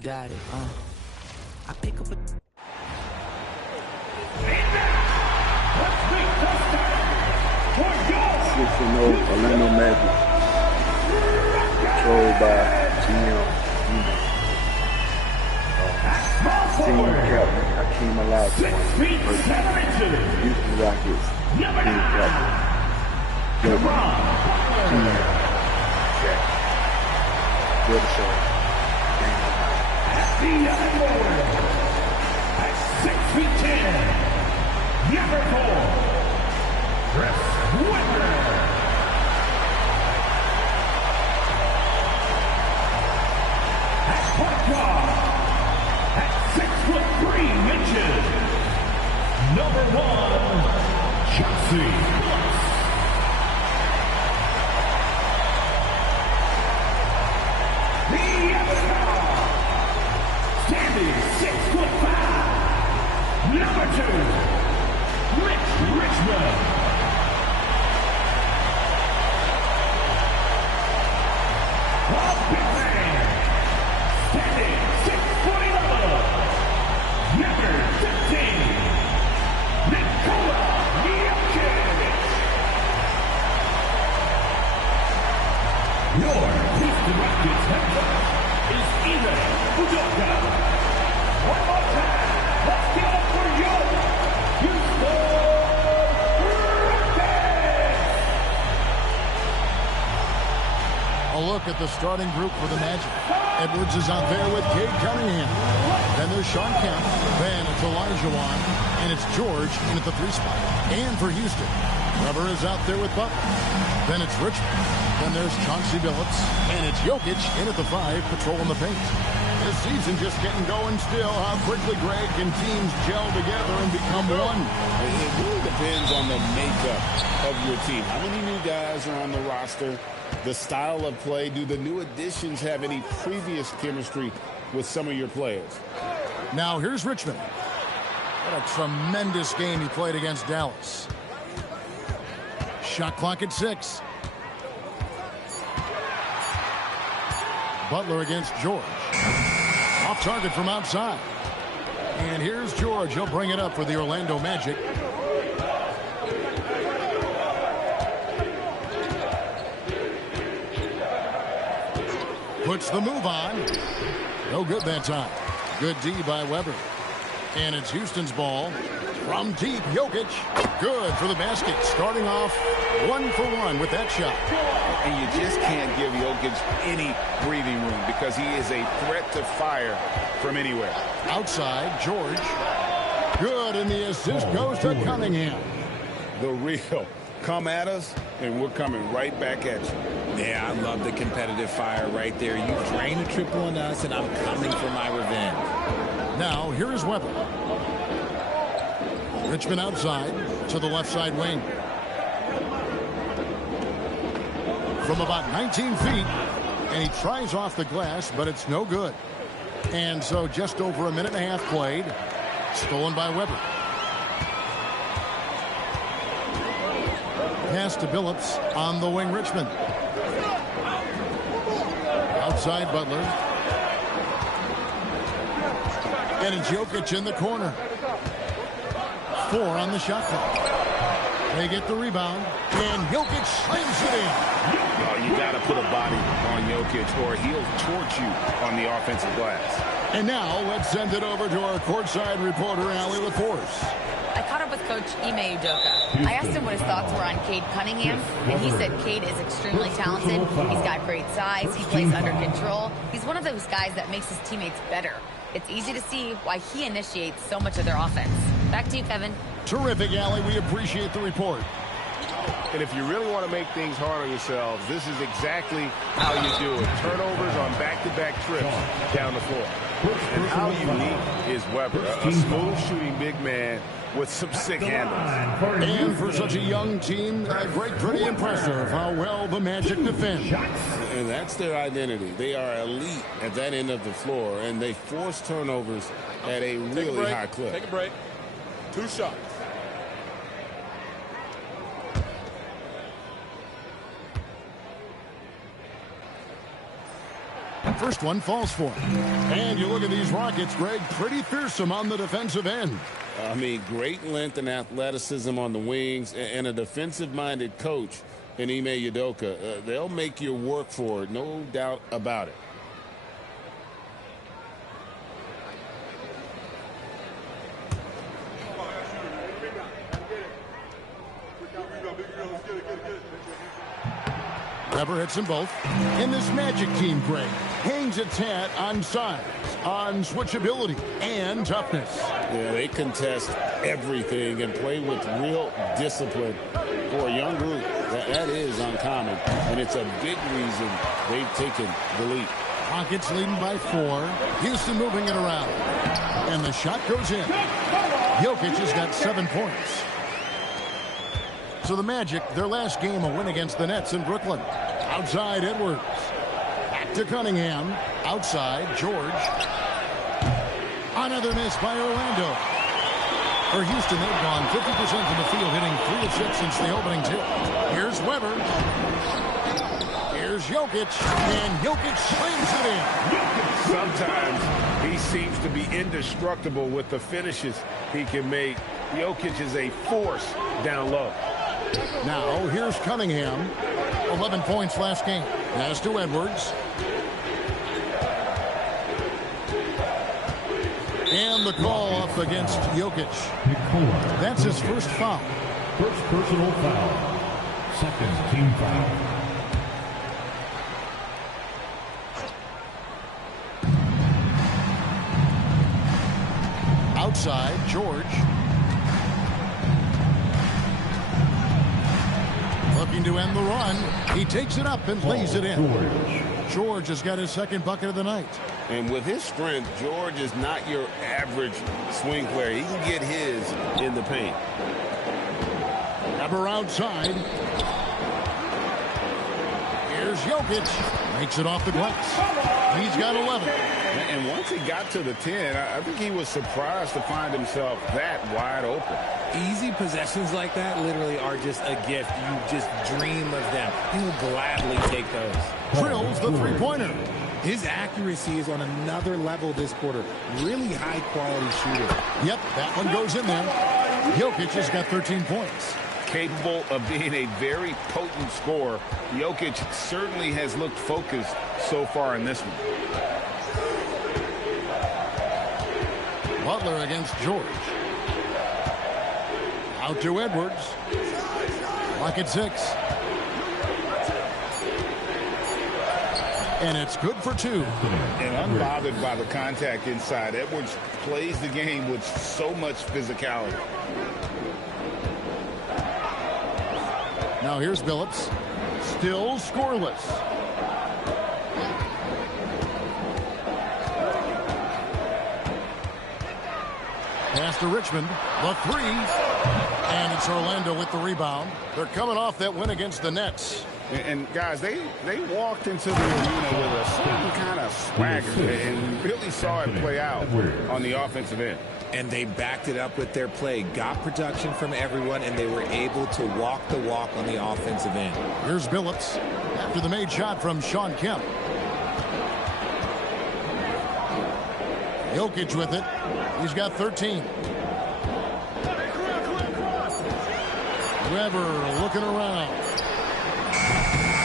got it. I pick up a... All-Orlando Magic, controlled by GM-Dman. Team captain Hakeem Houston Rockets team captain Jokic. Good show. At 6'10", number 4, Chris Webber. At point guard, at 6'3" inches, number 1, Chauncey Billups. The All-Star, standing 6'5", number 2, Richmond. A big man, standing 6'11", number 15, Nikola Jokic. Your Houston Rockets head coach is Ime Udoka. One more time, let's give it up for your Houston Rockets. A look at the starting group for the Magic. Edwards is out there with Cade Cunningham. Then there's Sean Kemp. Then it's Elijah Wan. And it's George in at the 3 spot. And for Houston, Weber is out there with Butler. Then it's Richmond. Then there's Chauncey Billups. And it's Jokic in at the 5, patrolling the paint. This season just getting going still. How quickly, Greg, can teams gel together and become one? It really depends on the makeup of your team. How many new guys are on the roster? The style of play. Do the new additions have any previous chemistry with some of your players? Now here's Richmond. What a tremendous game he played against Dallas. Shot clock at 6. Butler against George. Off target from outside. And here's George. He'll bring it up for the Orlando Magic. Puts the move on. No good that time. Good D by Weber. And it's Houston's ball. From deep, Jokic. Good for the basket. Starting off 1 for 1 with that shot. And you just can't give Jokic any breathing room because he is a threat to fire from anywhere. Outside, George. Good, and the assist goes to Cunningham. The real. Come at us, and we're coming right back at you. Yeah, I love the competitive fire right there. You drain a triple on us, and I'm coming for my revenge. Now, here is Weber. Richmond outside to the left side wing. From about 19 feet, and he tries off the glass, but it's no good. And so just over a minute and a half played. Stolen by Weber. Pass to Billups on the wing, Richmond. Outside Butler. And it's Jokic in the corner. 4 on the shot clock. They get the rebound, and Jokic slams it in. Oh, you got to put a body on Jokic, or he'll torch you on the offensive glass. And now let's send it over to our courtside reporter, Allie LaForce. I caught up with Coach Ime Udoka. I asked him what his thoughts were on Cade Cunningham, and he said Cade is extremely talented. He's got great size. He plays under control. He's one of those guys that makes his teammates better. It's easy to see why he initiates so much of their offense. Back to you, Kevin. Terrific, Allie. We appreciate the report. And if you really want to make things hard on yourselves, this is exactly how you do it. Turnovers on back-to-back trips down the floor. And how unique is Weber, a smooth shooting big man with some sick handles. And for such a young team, pretty impressive how well the Magic defend. And that's their identity. They are elite at that end of the floor, and they force turnovers at a really high clip. Take a break. 2 shots. first one falls for him. And you look at these Rockets, Greg, pretty fearsome on the defensive end. I mean, great length and athleticism on the wings, and a defensive-minded coach in Ime Udoka. They'll make you work for it, no doubt about it. Weber hits them both. And this Magic team, Greg, hangs its hat on size, on switchability, and toughness. Yeah, they contest everything and play with real discipline. For a young group, that is uncommon, and it's a big reason they've taken the lead. Rockets leading by 4. Houston moving it around. And the shot goes in. Jokic has got 7 points. So the Magic, their last game, a win against the Nets in Brooklyn. Outside, Edwards. Back to Cunningham. Outside, George. Another miss by Orlando. For Houston, they've gone 50% from the field, hitting 3 of 6 since the opening tip. Here's Weber. Here's Jokic. And Jokic slams it in. Sometimes he seems to be indestructible with the finishes he can make. Jokic is a force down low. Now, here's Cunningham. 11 points last game. Pass to Edwards. And the call up against Jokic. That's his first foul. First personal foul. Second team foul. Outside, George. Looking to end the run. He takes it up and lays it in. George has got his second bucket of the night. And with his strength, George is not your average swing player. He can get his in the paint. Weber outside. Here's Jokic. Makes it off the glass. He's got 11. And once he got to the 10, I think he was surprised to find himself that wide open. Easy possessions like that literally are just a gift. You just dream of them. He will gladly take those. Drills the three-pointer. His accuracy is on another level this quarter. Really high-quality shooter. Yep, that one goes in there. Jokic has got 13 points. Capable of being a very potent scorer, Jokic certainly has looked focused so far in this one. Butler against George. Out to Edwards. Clock at 6. And it's good for 2. And unbothered by the contact inside, Edwards plays the game with so much physicality. Now here's Billups. Still scoreless. Pass to Richmond. The 3. And it's Orlando with the rebound. They're coming off that win against the Nets. And guys, they walked into the arena with a certain kind of swagger and really saw it play out on the offensive end. And they backed it up with their play, got production from everyone, and they were able to walk the walk on the offensive end. Here's Billups after the made shot from Shawn Kemp. Jokic with it. He's got 13. Weber looking around.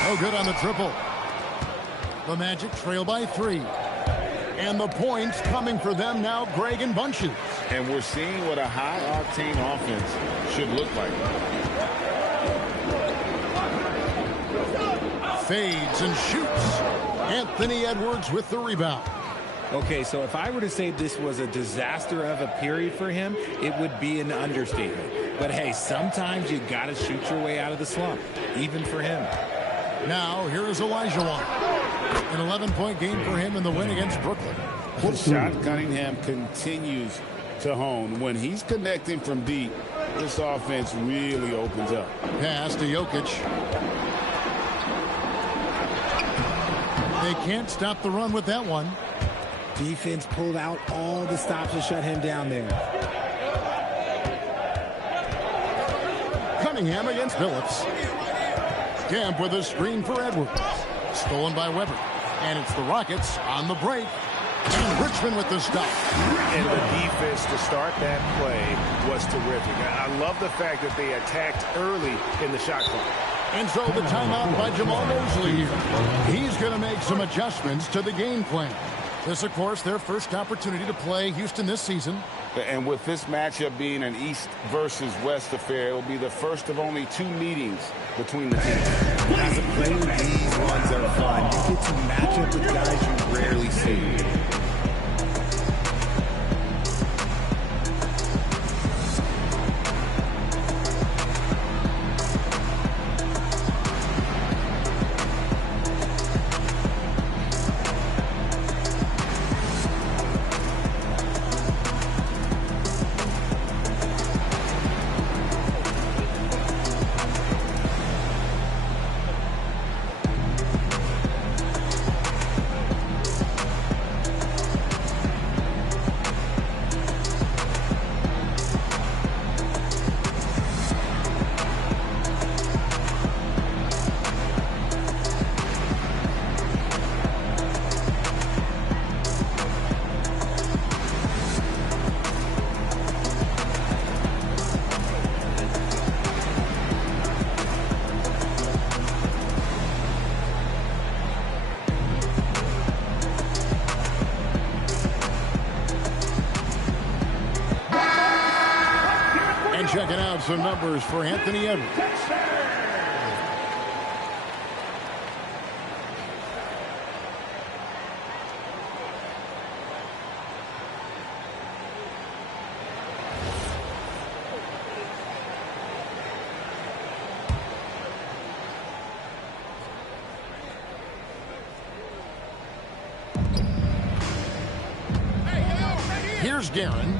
Oh, good on the triple. The Magic trail by 3. And the points coming for them now, Greg, in bunches. And we're seeing what a high-octane offense should look like. Fades and shoots. Anthony Edwards with the rebound. Okay, so if I were to say this was a disaster of a period for him, it would be an understatement. But hey, sometimes you got to shoot your way out of the slump, even for him. Now, here is Olajuwon. An 11-point game for him in the win against Brooklyn. The shot Cunningham continues to hone. When he's connecting from deep, this offense really opens up. Pass to Jokic. They can't stop the run with that one. Defense pulled out all the stops to shut him down there. Cunningham against Billups. Kemp with a screen for Edwards. Stolen by Weber. And it's the Rockets on the break. And Richmond with the stop. And the defense to start that play was terrific. I love the fact that they attacked early in the shot clock. And so the timeout by Jamal Mosley here. He's going to make some adjustments to the game plan. This, of course, their first opportunity to play Houston this season. And with this matchup being an East versus West affair, it will be the first of only 2 meetings between the teams. As a player, these ones are fun. You get to match up with guys you rarely see. Checking out some numbers for Anthony Edwards. Here's Guerin.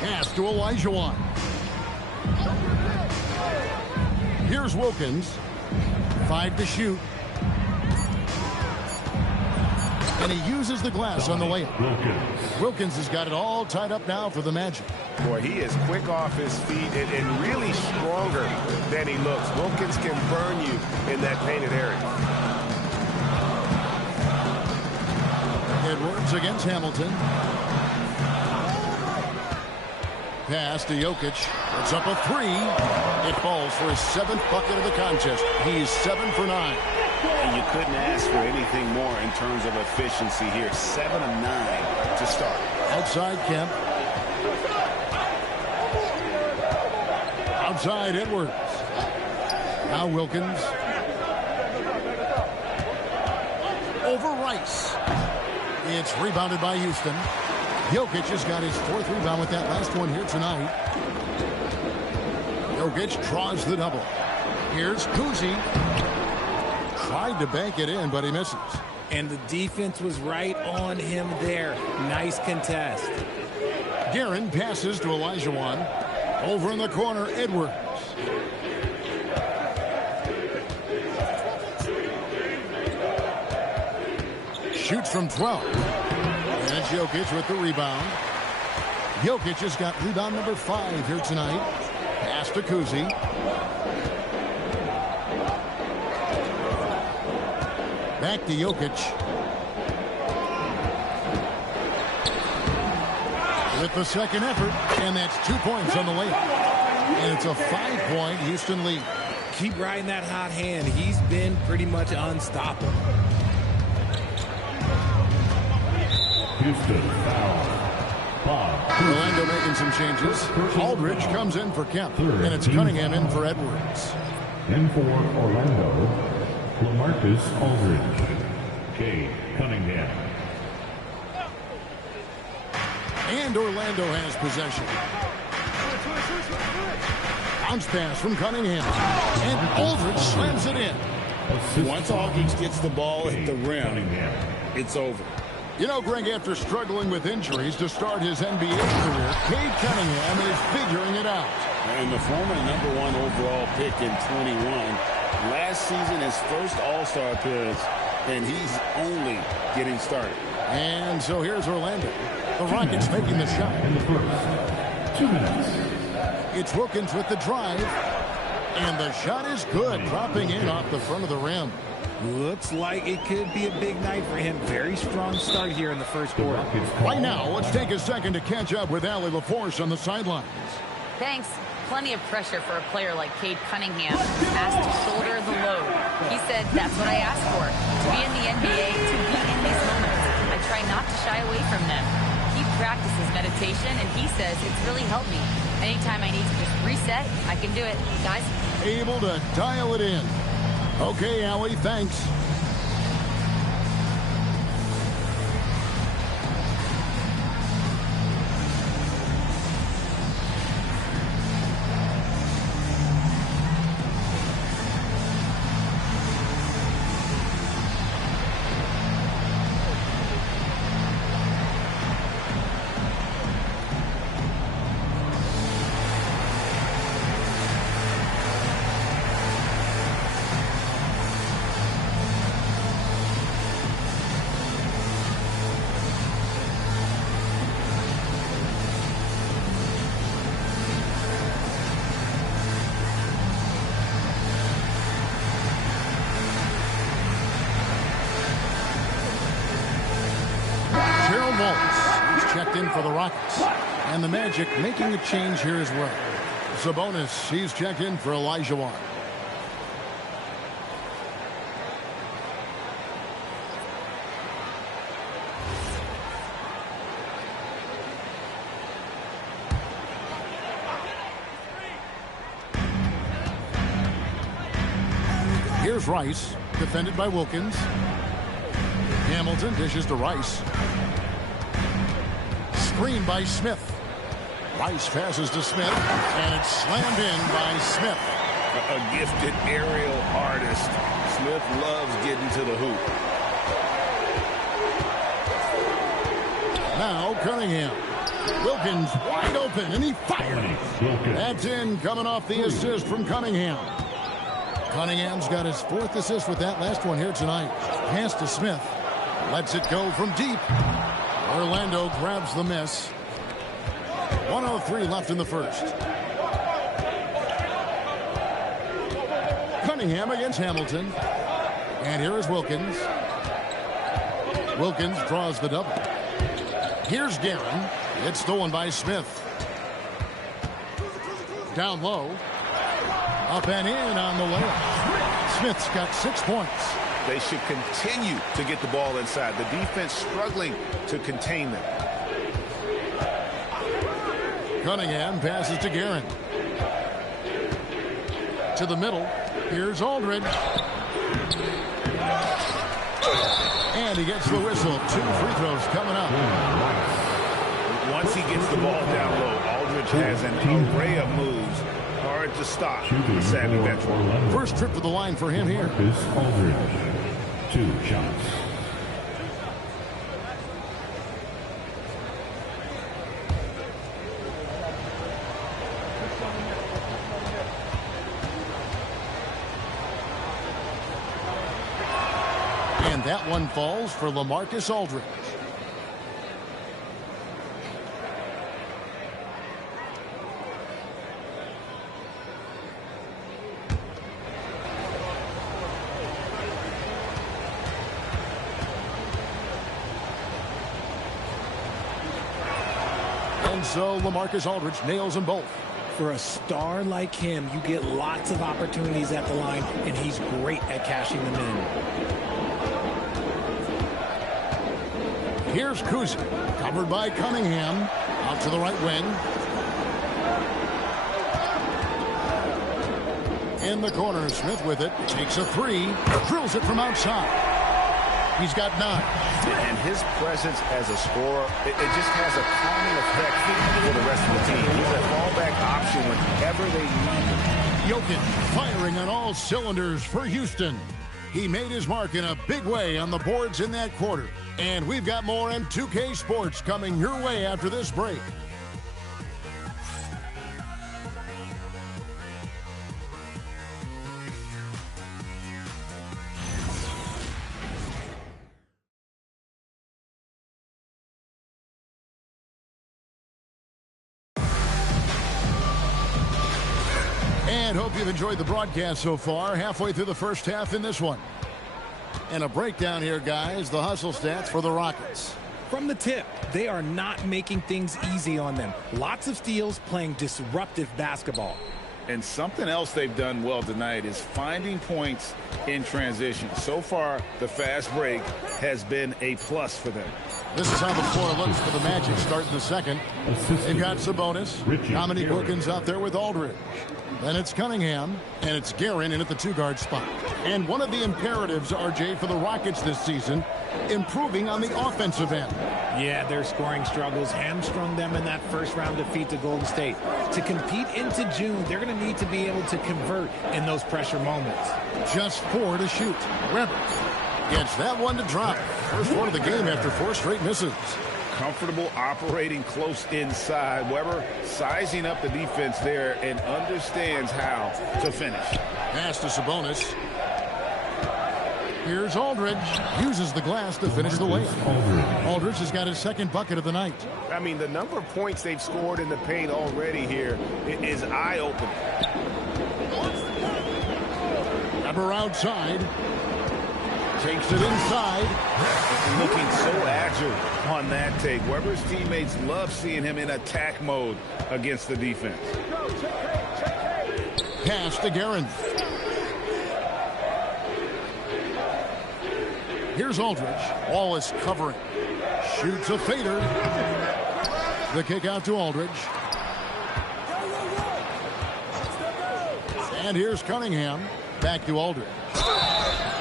Pass to Olajuwon. Here's Wilkins. 5 to shoot. And he uses the glass on the layup. Wilkins has got it all tied up now for the Magic. Boy, he is quick off his feet and really stronger than he looks. Wilkins can burn you in that painted area. Edwards against Hamilton. Pass to Jokic. It's up a 3. It falls for his 7th bucket of the contest. He's 7 for 9. And you couldn't ask for anything more in terms of efficiency here. 7 of 9 to start. Outside Kemp. Outside Edwards. Now Wilkins. Over Rice. It's rebounded by Houston. Jokic has got his 4th rebound with that last one here tonight. Jokic draws the double. Here's Kuzi. Tried to bank it in, but he misses. And the defense was right on him there. Nice contest. Guerin passes to Olajuwon. Over in the corner, Edwards. Shoots from 12. And it's Jokic with the rebound. Jokic has got rebound number 5 here tonight. Pass to Kuzi. Back to Jokic. With the second effort, and that's 2 points on the layup. And it's a 5-point Houston lead. Keep riding that hot hand. He's been pretty much unstoppable. Houston foul. Orlando making some changes. Aldridge comes in for Kemp, and it's Cunningham in for Edwards. In for Orlando, LaMarcus Aldridge. Cade Cunningham. And Orlando has possession. Bounce pass from Cunningham. And Aldridge slams it in. Once Jokic gets the ball at the rim, it's over. You know, Greg, after struggling with injuries to start his NBA career, Cade Cunningham is figuring it out. And the former #1 overall pick in 21. Last season, his first All-Star appearance, and he's only getting started. And so here's Orlando. The Rockets making the shot. In the first 2 minutes. It's Wilkins with the drive. And the shot is good, dropping in off the front of the rim. Looks like it could be a big night for him. Very strong start here in the first quarter. Right now, let's take a second to catch up with Allie LaForce on the sidelines. Thanks. Plenty of pressure for a player like Cade Cunningham, asked to shoulder the load. He said, that's what I asked for, to be in the NBA, to be in these moments. I try not to shy away from them. He practices meditation, and he says it's really helped me. Anytime I need to just reset, I can do it. Guys? Able to dial it in. Okay, Allie, thanks. Checked in for the Rockets. And the Magic making a change here as well. Sabonis, he's checked in for Olajuwon. Here's Rice, defended by Wilkins. Hamilton dishes to Rice. Screen by Smith. Rice passes to Smith, and it's slammed in by Smith. A gifted aerial artist. Smith loves getting to the hoop. Now Cunningham. Wilkins wide open, and he fired. That's in, coming off the assist from Cunningham. Cunningham's got his 4th assist with that last one here tonight. Pass to Smith. Lets it go from deep. Orlando grabs the miss. 1:03 left in the first. Cunningham against Hamilton. And here is Wilkins. Wilkins draws the double. Here's Guerin. It's stolen by Smith. Down low. Up and in on the layup. Smith's got 6 points. They should continue to get the ball inside. The defense struggling to contain them. Cunningham passes to Guerin. To the middle. Here's Aldridge. And he gets the whistle. 2 free throws coming up. Once he gets the ball down low, Aldridge has an array of moves. Hard to stop the savvy veteran. First trip to the line for him here. Aldridge. 2 shots. And that one falls for LaMarcus Aldridge. And so LaMarcus Aldridge nails them both. For a star like him, you get lots of opportunities at the line, and he's great at cashing them in. Here's Kuzi, covered by Cunningham. Out to the right wing. In the corner, Smith with it. Takes a 3. Drills it from outside. He's got 9. And his presence as a scorer, it just has a calming effect for the rest of the team. He's a fallback option whenever they need him. Jokic firing on all cylinders for Houston. He made his mark in a big way on the boards in that quarter. And we've got more M2K Sports coming your way after this break. And hope you've enjoyed the broadcast so far. Halfway through the first half in this one. And a breakdown here, guys. The hustle stats for the Rockets. From the tip, they are not making things easy on them. Lots of steals, playing disruptive basketball. And something else they've done well tonight is finding points in transition. So far, the fast break has been a plus for them. This is how the floor looks for the Magic starting the second. They've got Sabonis. Dominique Wilkins out there with Aldridge. Then it's Cunningham, and it's Guerin in at the two-guard spot. And one of the imperatives, RJ, for the Rockets this season, improving on the offensive end. Yeah, their scoring struggles hamstrung them in that first-round defeat to Golden State. To compete into June, they're going to need to be able to convert in those pressure moments. Just 4 to shoot. Weber gets that one to drop. First one of the game after 4 straight misses. Comfortable operating close inside. Weber sizing up the defense there and understands how to finish. Pass to Sabonis. Here's Aldridge. Uses the glass to finish the layup. Aldridge has got his second bucket of the night. I mean, the number of points they've scored in the paint already here is eye-opening. Weber outside. Takes it inside. Looking so agile on that take. Weber's teammates love seeing him in attack mode against the defense. Pass to Guerin. Here's Aldridge. All is covering. Shoots a fader. The kick out to Aldridge. And here's Cunningham. Back to Aldridge.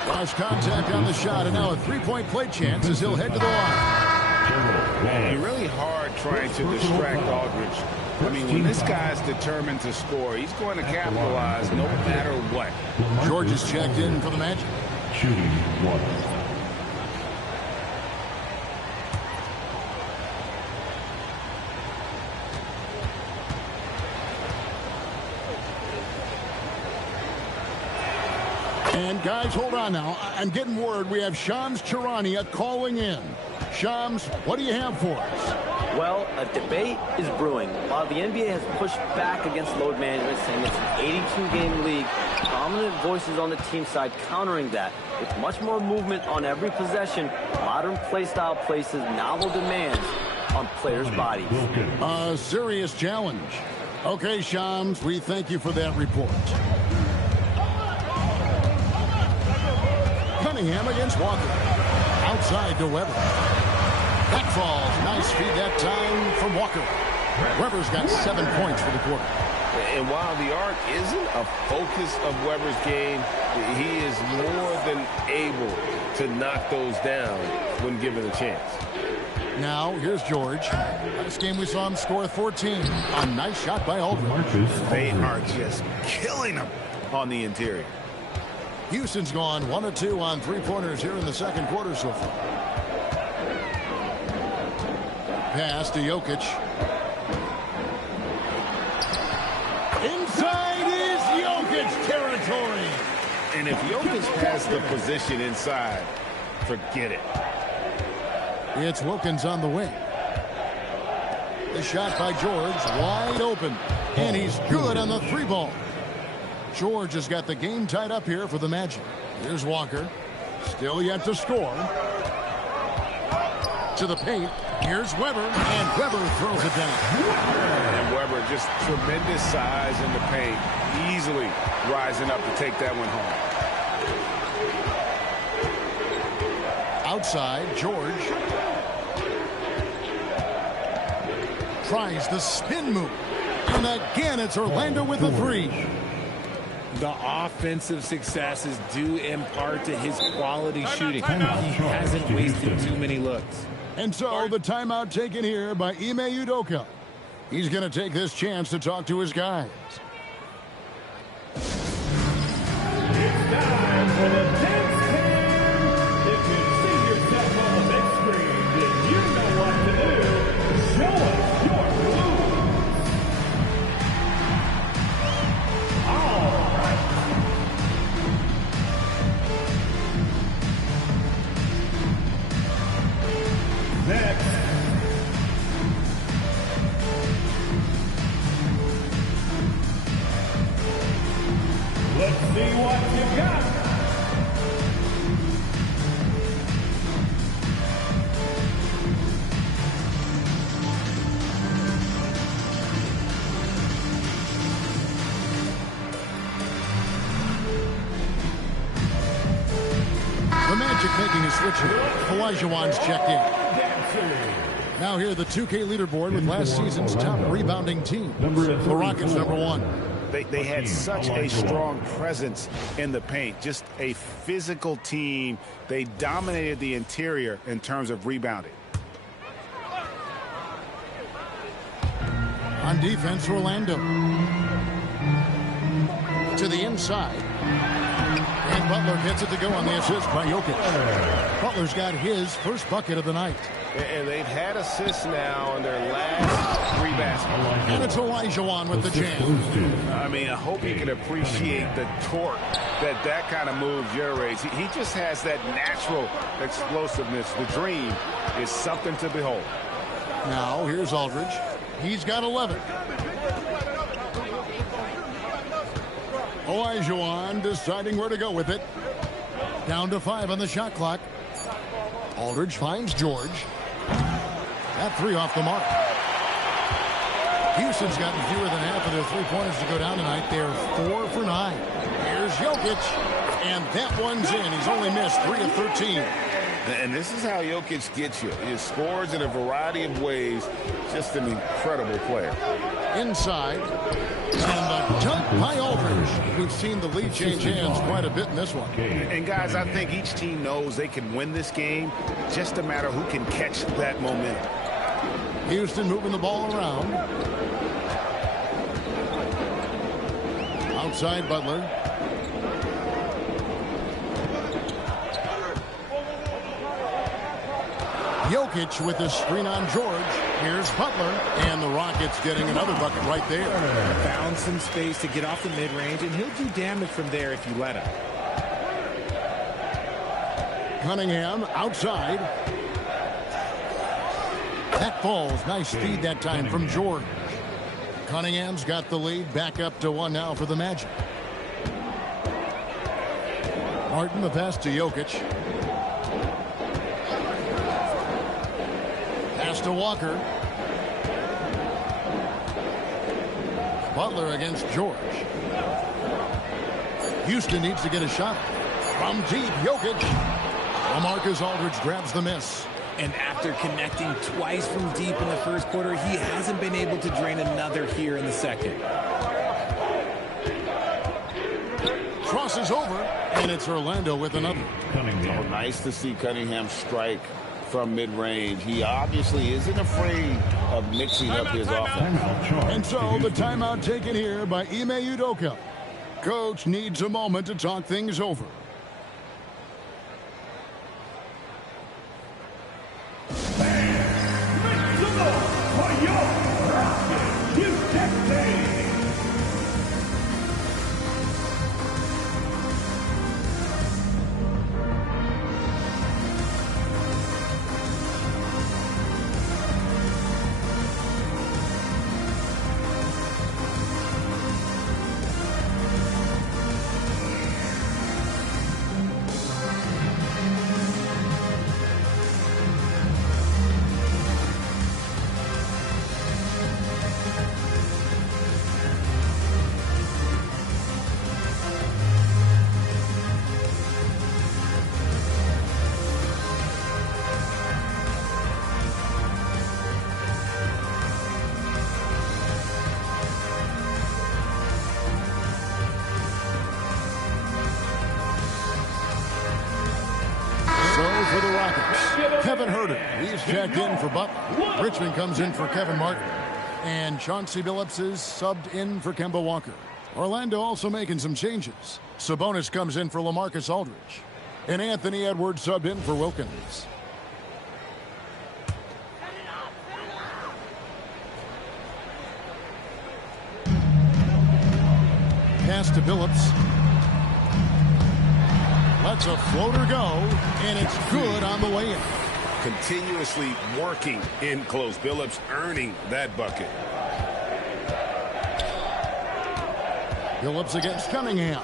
Lost contact on the shot, and now a three-point play chance as he'll head to the line. You're really hard trying to distract Aldridge. I mean, when this guy's determined to score, he's going to capitalize no matter what. George is checked in for the Magic. Shooting 1. And guys, hold on now. I'm getting word we have Shams Charania calling in. Shams, what do you have for us? Well, a debate is brewing. While the NBA has pushed back against load management, saying it's an 82-game league, prominent voices on the team side countering that. With much more movement on every possession, modern play style places novel demands on players' bodies. A serious challenge. Okay, Shams, we thank you for that report. Cunningham against Walker. Outside to Weber. That falls. Nice feed that time from Walker. Weber's got 7 points for the quarter. And while the arc isn't a focus of Weber's game, he is more than able to knock those down when given a chance. Now, here's George. Last game we saw him score 14. A nice shot by Aldridge. They are just killing him on the interior. Houston's gone 1 of 2 on three-pointers here in the second quarter so far. Pass to Jokic. Inside is Jokic territory. And if Jokic has the position inside, forget it. It's Wilkins on the wing. The shot by George, wide open. And he's good on the three ball. George has got the game tied up here for the Magic. Here's Walker. Still yet to score. To the paint. Here's Weber. And Weber throws it down. And Weber just tremendous size in the paint. Easily rising up to take that one home. Outside, George. Tries the spin move. And again, it's Orlando with the three. The offensive success is due in part to his quality shooting. He hasn't wasted too many looks. And so the timeout taken here by Ime Udoka. He's going to take this chance to talk to his guys. It's time for the dance cam. If you see yourself on the big screen, then you know what to do. Show us your moves. All right. Next. Let's see what you got. switcher. Olajuwon's checked in. Now here the 2K leaderboard with last season's top rebounding team. The Rockets #1. They had such a strong presence in the paint. Just a physical team. They dominated the interior in terms of rebounding. On defense, Orlando. To the inside. And Butler gets it to go on the assist by Jokic. Butler's got his first bucket of the night. And they've had assists now in their last 3 baskets. And it's Olajuwon with the jam. I mean, I hope you can appreciate the torque that kind of move generates. He just has that natural explosiveness. The dream is something to behold. Now, here's Aldridge. He's got 11. Olajuwon deciding where to go with it. Down to 5 on the shot clock. Aldridge finds George. That 3 off the mark. Houston's gotten fewer than half of their 3-pointers to go down tonight. They're 4 for 9. Here's Jokic. And that one's in. He's only missed 3 of 13. And this is how Jokic gets you. He scores in a variety of ways. Just an incredible player. Inside. And the dunk by Aldridge. We've seen the lead change hands quite a bit in this one. And guys, I think each team knows they can win this game. Just a matter who can catch that momentum. Houston moving the ball around. Outside Butler. Jokic with the screen on George. Here's Butler. And the Rockets getting another bucket right there. Found some space to get off the mid-range, and he'll do damage from there if you let him. Cunningham outside. That falls. Nice feed that time from George. Cunningham's got the lead. Back up to 1 now for the Magic. Martin the pass to Jokic. Pass to Walker. Butler against George. Houston needs to get a shot. From deep, Jokic. LaMarcus Aldridge grabs the miss. And after connecting twice from deep in the first quarter, he hasn't been able to drain another here in the second. Crosses over, and it's Orlando with another. Oh, nice to see Cunningham strike from mid-range. He obviously isn't afraid of mixing up his offense. And so the timeout taken here by Ime Udoka. Coach needs a moment to talk things over. For the Rockets, Kevin Herter. He's checked in for Butler. Richmond comes in for Kevin Martin. And Chauncey Billups is subbed in for Kemba Walker. Orlando also making some changes. Sabonis comes in for LaMarcus Aldridge. And Anthony Edwards subbed in for Wilkins. Pass to Billups. Lets a floater go, and it's good on the way in. Continuously working in close. Billups earning that bucket. Billups against Cunningham.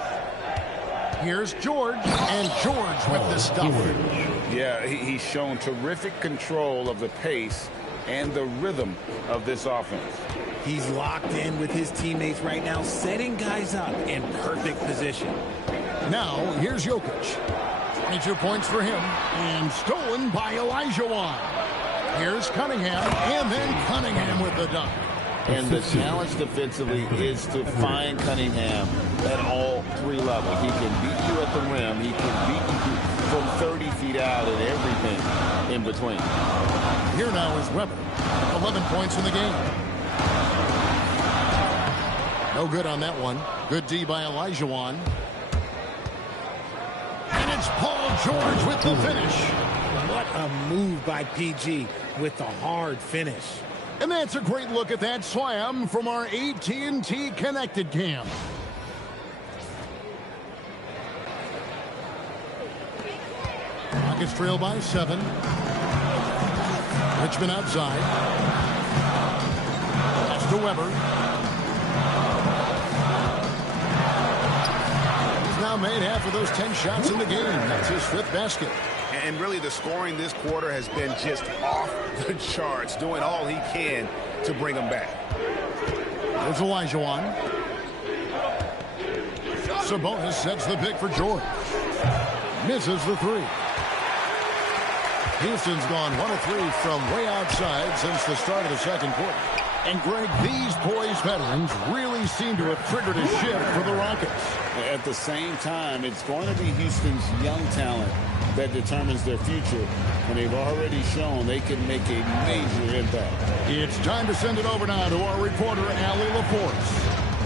Here's George, and George with the stuff. Yeah, he's shown terrific control of the pace and the rhythm of this offense. He's locked in with his teammates right now, setting guys up in perfect position. Now, here's Jokic. 22 points for him. And stolen by Olajuwon. Here's Cunningham, and then Cunningham with the dunk. And the challenge defensively is to find Cunningham at all three levels. He can beat you at the rim. He can beat you from 30 feet out and everything in between. Here now is Weber. 11 points in the game. No good on that one. Good D by Olajuwon. And it's Paul George with the finish. What a move by PG with the hard finish. And that's a great look at that slam from our AT&T Connected Cam. Rockets trail by 7. Richmond outside. That's to Weber. He's now made half of those 10 shots in the game. That's his 5th basket. And really the scoring this quarter has been just off the charts, doing all he can to bring them back. There's Olajuwon. Sabonis sets the pick for George. Misses the 3. Houston's gone 1 of 3 from way outside since the start of the second quarter. And Greg, these poised veterans really seem to have triggered a shift for the Rockets. At the same time, it's going to be Houston's young talent that determines their future, and they've already shown they can make a major impact. It's time to send it over now to our reporter, Allie LaForce.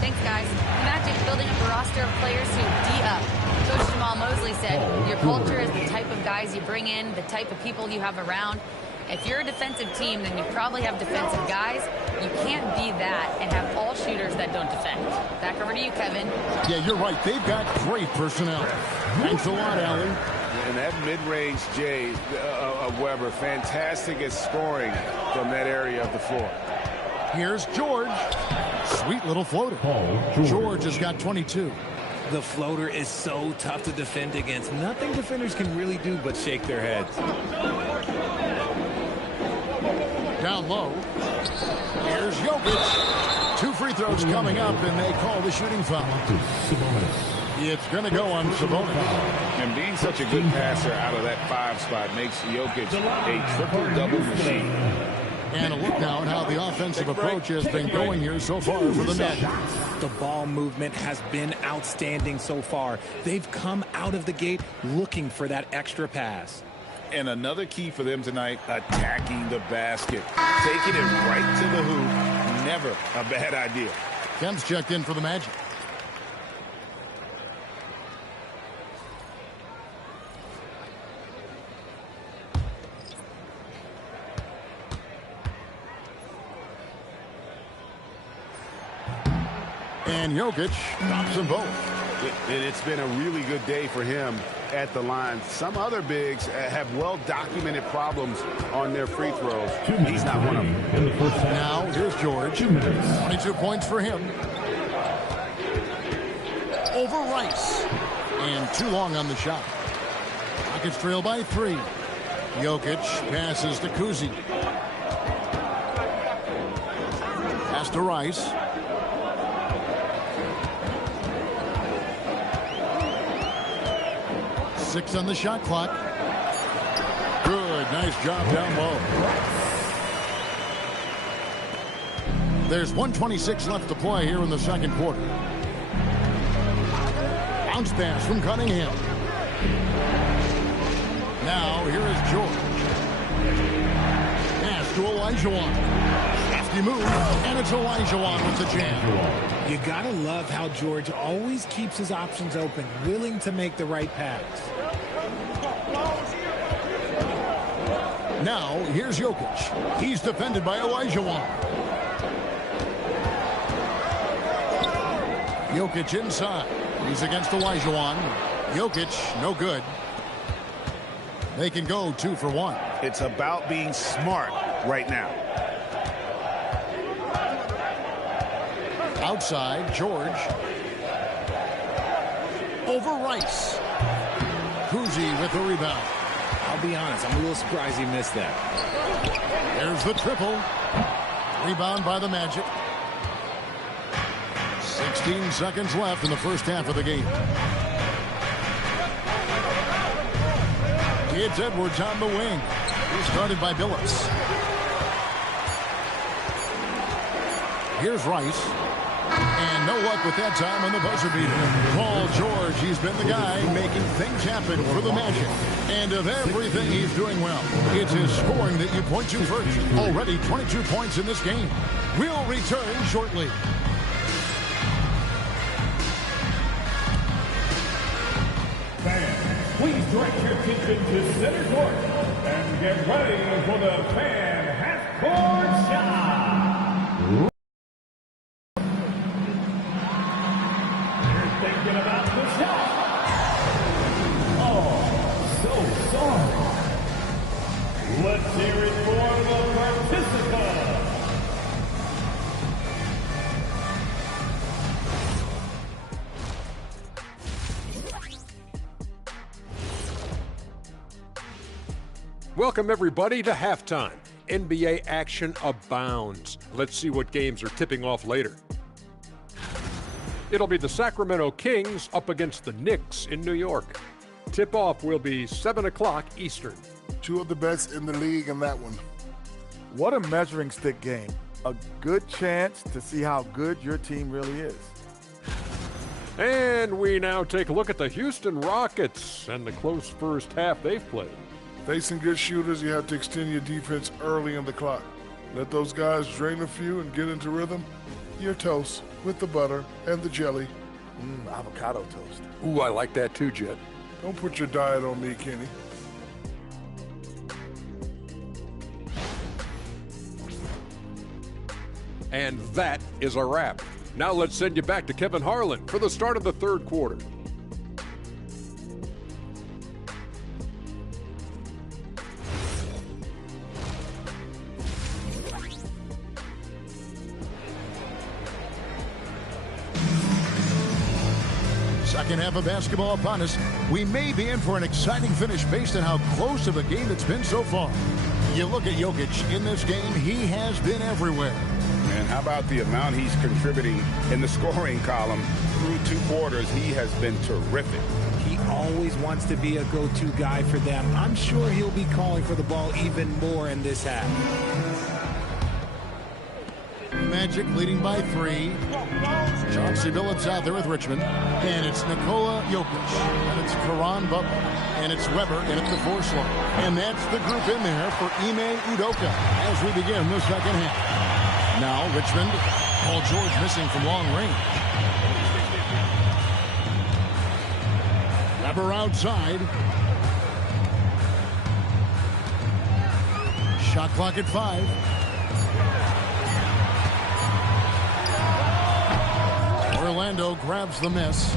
Thanks, guys. The Magic building up a roster of players who D up. Coach Jamal Mosley said, your culture is the type of guys you bring in, the type of people you have around. If you're a defensive team, then you probably have defensive guys. You can't be that and have all shooters that don't defend. Back over to you, Kevin. Yeah, you're right. They've got great personnel. Thanks a lot, Allie. And that mid-range J of Weber, fantastic at scoring from that area of the floor. Here's George. Sweet little floater. George has got 22. The floater is so tough to defend against. Nothing defenders can really do but shake their heads. Down low. Here's Jokic. 2 free throws coming up, and they call the shooting foul. It's going to go on Sabonis. And being such a good passer out of that 5 spot makes Jokic a triple-double machine. And a look now at how the offensive approach has been going here so far for the Magic. The ball movement has been outstanding so far. They've come out of the gate looking for that extra pass. And another key for them tonight, attacking the basket. Taking it right to the hoop, never a bad idea. Kemp's checked in for the Magic. And Jokic stops them both. It's been a really good day for him at the line. Some other bigs have well-documented problems on their free throws. He's not one of them. Now, here's George. 22 points for him. Over Rice. And too long on the shot. Rockets trail by 3. Jokic passes to Kuzi. Pass to Rice. Six on the shot clock. Good. Nice job down low. There's 1:26 left to play here in the second quarter. Bounce pass from Cunningham. Now here is George. Pass to Olajuwon. Hefty move, and it's Olajuwon with the jam. You gotta love how George always keeps his options open, willing to make the right pass. Now, here's Jokic. He's defended by Olajuwon. Jokic inside. He's against Olajuwon. Jokic, no good. They can go 2 for 1. It's about being smart right now. Outside, George. Over Rice. Kuzi with the rebound. I'll be honest, I'm a little surprised he missed that. There's the triple. Rebound by the Magic. 16 seconds left in the first half of the game. It's Edwards on the wing. He's guarded by Billups. Here's Rice. And no luck with that time on the buzzer beater. Paul George, he's been the guy making things happen for the Magic. And of everything he's doing well, it's his scoring that you point to first. Already 22 points in this game. We'll return shortly. Fans, please direct your attention to center court and get ready for the fan half-court shot. You're thinking about the shot. Oh, so sorry. Let's hear it for the participant. Welcome, everybody, to halftime. NBA action abounds. Let's see what games are tipping off later. It'll be the Sacramento Kings up against the Knicks in New York. Tip-off will be 7 o'clock Eastern. Two of the best in the league in that one. What a measuring stick game. A good chance to see how good your team really is. And we now take a look at the Houston Rockets and the close first half they've played. Facing good shooters, you have to extend your defense early in the clock. Let those guys drain a few and get into rhythm. Your toast with the butter and the jelly. Avocado toast. Ooh, I like that too, Jet. Don't put your diet on me, Kenny. And that is a wrap. Now let's send you back to Kevin Harlan for the start of the third quarter. Second half of basketball upon us. We may be in for an exciting finish based on how close of a game it's been so far. You look at Jokic in this game, he has been everywhere. And how about the amount he's contributing in the scoring column through 2 quarters? He has been terrific. He always wants to be a go-to guy for them. I'm sure he'll be calling for the ball even more in this half. Magic leading by 3. Chauncey Billups out there with Richmond. And it's Nikola Jokic. And it's Caron Butler. And it's Weber in at the 4 slot. And that's the group in there for Ime Udoka as we begin the second half. Now Richmond. Paul George missing from long range. Weber outside. Shot clock at 5. Orlando grabs the miss.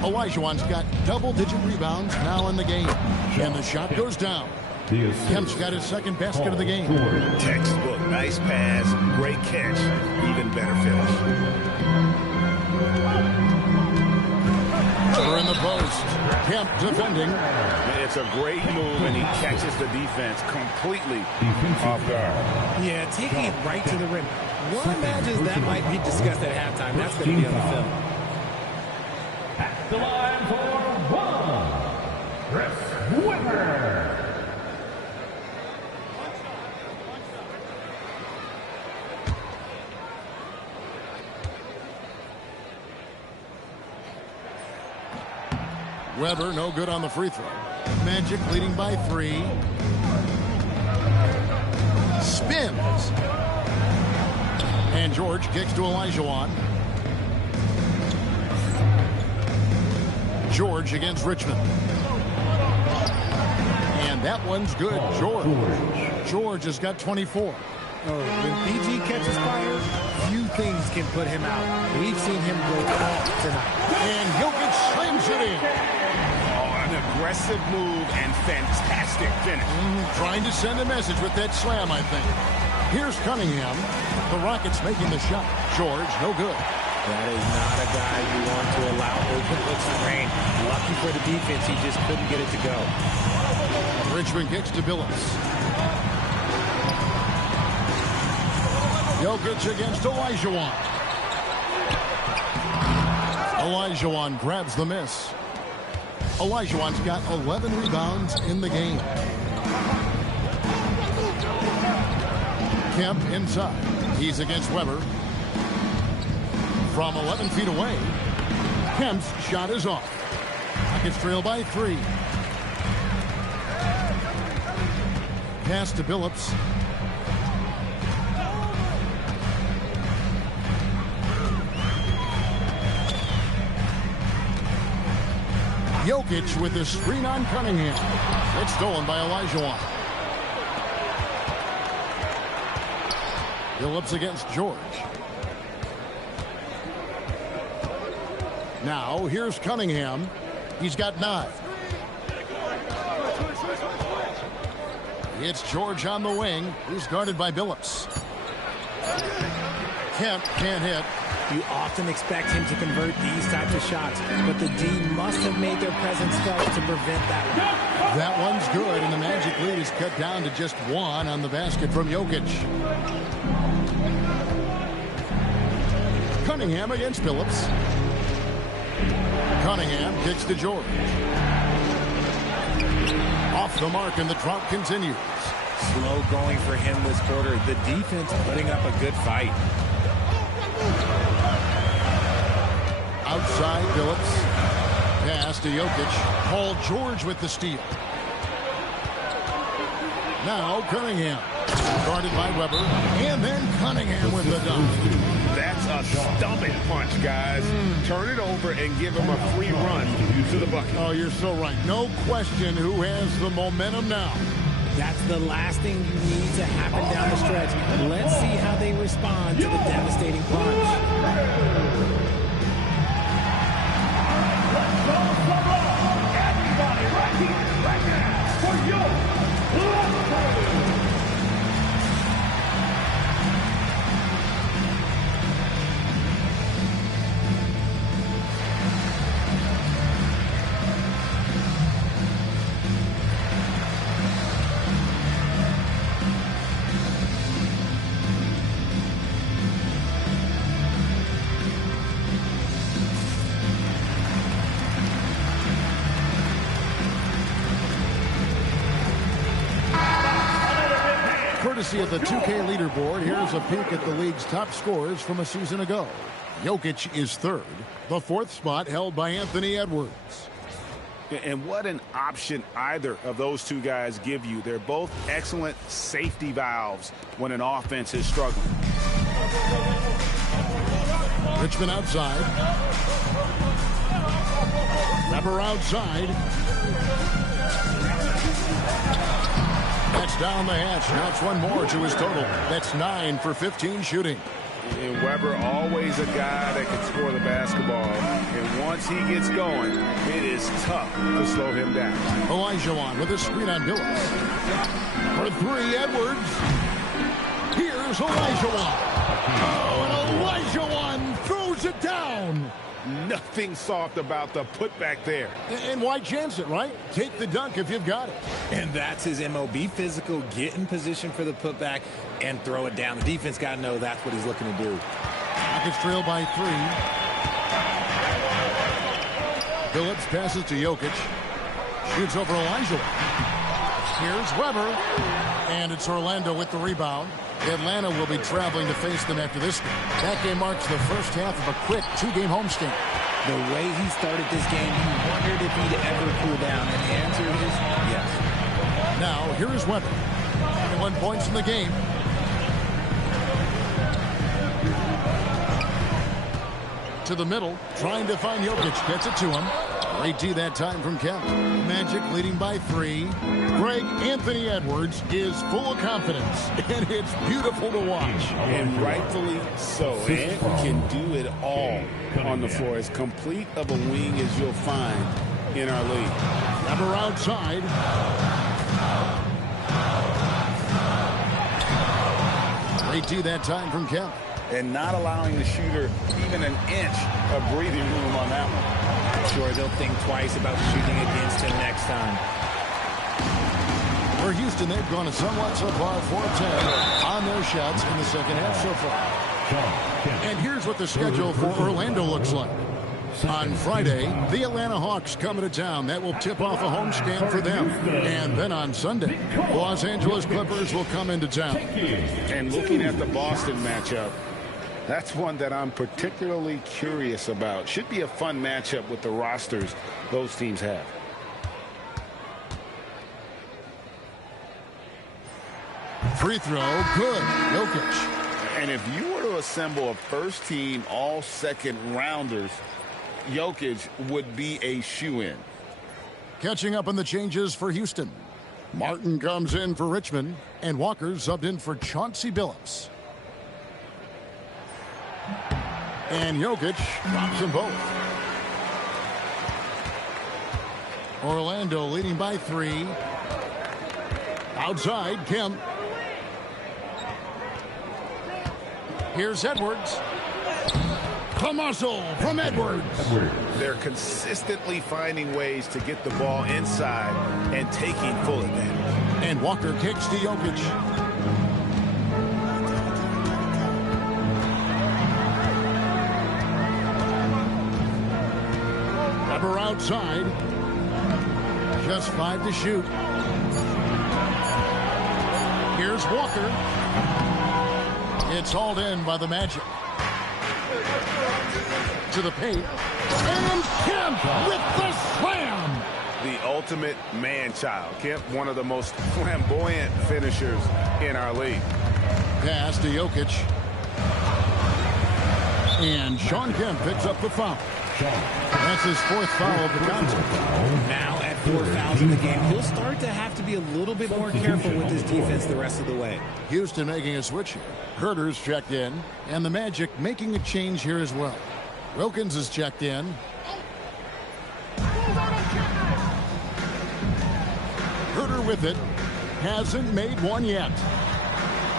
Olajuwon's got double-digit rebounds now in the game. And the shot goes down. Kemp's got his second basket of the game. Textbook. Nice pass. Great catch. Even better finish. Weber in the post. Kemp defending. It's a great move, and he catches the defense completely off guard. Yeah, taking it right to the rim. One imagines that might be discussed at halftime. That's going to be on the film. At the line for one, Chris Webber. Weber no good on the free throw. Magic leading by 3. Spins. And George kicks to Olajuwon. George against Richmond. And that one's good. George has got 24. When PG catches fire, few things can put him out. We've seen him go off tonight. And Jokic slams it in. An aggressive move and fantastic finish. Trying to send a message with that slam, I think. Here's Cunningham. The Rockets making the shot. George, no good. That is not a guy you want to allow open looks to rain. Lucky for the defense, he just couldn't get it to go. Richmond kicks to Billups. Jokic against Olajuwon. Olajuwon grabs the miss. Olajuwon's got 11 rebounds in the game. Kemp inside. He's against Weber. From 11 feet away, Kemp's shot is off. Rockets trail by 3. Pass to Billups. Jokic with the screen on Cunningham. It's stolen by Olajuwon. Billups against George. Now, here's Cunningham. He's got 9. It's George on the wing. He's guarded by Billups. Kemp can't hit. You often expect him to convert these types of shots, but the D must have made their presence felt to prevent that one. That one's good, and the Magic lead is cut down to just 1 on the basket from Jokic. Cunningham against Billups. Cunningham kicks to George. Off the mark, and the drought continues. Slow going for him this quarter. The defense putting up a good fight. Outside, Billups. Pass to Jokic. Paul George with the steal. Now Cunningham. Guarded by Weber. And then Cunningham with the dunk. That's a stomach punch, guys. Turn it over and give him a free run to the bucket. Oh, you're so right. No question who has the momentum now. That's the last thing you need to happen down the stretch. Let's see how they respond to the devastating punch. Let's go, everybody, right here, right now, for your Courtesy of the 2K leaderboard, here's a peek at the league's top scorers from a season ago. Jokic is 3rd. The 4th spot held by Anthony Edwards. And what an option either of those two guys give you. They're both excellent safety valves when an offense is struggling. Richmond outside. Weber outside. That's down the hatch. Now it's 1 more to his total. That's 9 for 15 shooting. And Weber, always a guy that can score the basketball. And once he gets going, it is tough to slow him down. Olajuwon with a screen on Billups. For 3, Edwards. Here's Olajuwon. Oh, and Olajuwon throws it down. Nothing soft about the putback there. And why chance it, right? Take the dunk if you've got it. And that's his MOB, physical, get in position for the putback and throw it down. The defense got to know that's what he's looking to do. Rockets trail by 3. Billups passes to Jokic. Shoots over Olajuwon. Here's Weber. And it's Orlando with the rebound. Atlanta will be traveling to face them after this game. That game marks the first half of a quick 2-game homestand. The way he started this game, he wondered if he'd ever cool down, and the answer is yes. Now, here is Weber. 21 points in the game. To the middle, trying to find Jokic. Gets it to him. Great D that time from Kemp. Magic leading by 3. Greg, Anthony Edwards is full of confidence, and it's beautiful to watch. And rightfully so. Ant can do it all on the floor. As complete of a wing as you'll find in our league. Weber outside. Great D that time from Kemp. And not allowing the shooter even an inch of breathing room on that one. Sure, they'll think twice about shooting against him next time. For Houston, they've gone a somewhat subpar 4-10 on their shots in the second half so far. And here's what the schedule for Orlando looks like. On Friday, the Atlanta Hawks coming to town. That will tip off a homestand for them. And then on Sunday, the Los Angeles Clippers will come into town. And looking at the Boston matchup, that's one that I'm particularly curious about. Should be a fun matchup with the rosters those teams have. Free throw, good. Jokic. And if you were to assemble a first-team all-second-rounders, Jokic would be a shoo-in. Catching up on the changes for Houston. Martin comes in for Richmond, and Walker subbed in for Chauncey Billups. And Jokic drops them both. Orlando leading by 3. Outside, Kemp. Here's Edwards. The muscle from Edwards. They're consistently finding ways to get the ball inside and taking full advantage. And Walker kicks to Jokic. Weber outside. Just 5 to shoot. Here's Walker. It's hauled in by the Magic. To the paint. And Kemp with the slam. The ultimate man-child. Kemp, one of the most flamboyant finishers in our league. Pass to Jokic. And Shawn Kemp picks up the foul. That's his 4th foul of the contest. Now at 4 fouls in the game, he'll start to have to be a little bit more careful with his defense the rest of the way. Houston making a switch here. Herter's checked in, and the Magic making a change here as well. Wilkins is checked in. Herter with it. Hasn't made one yet.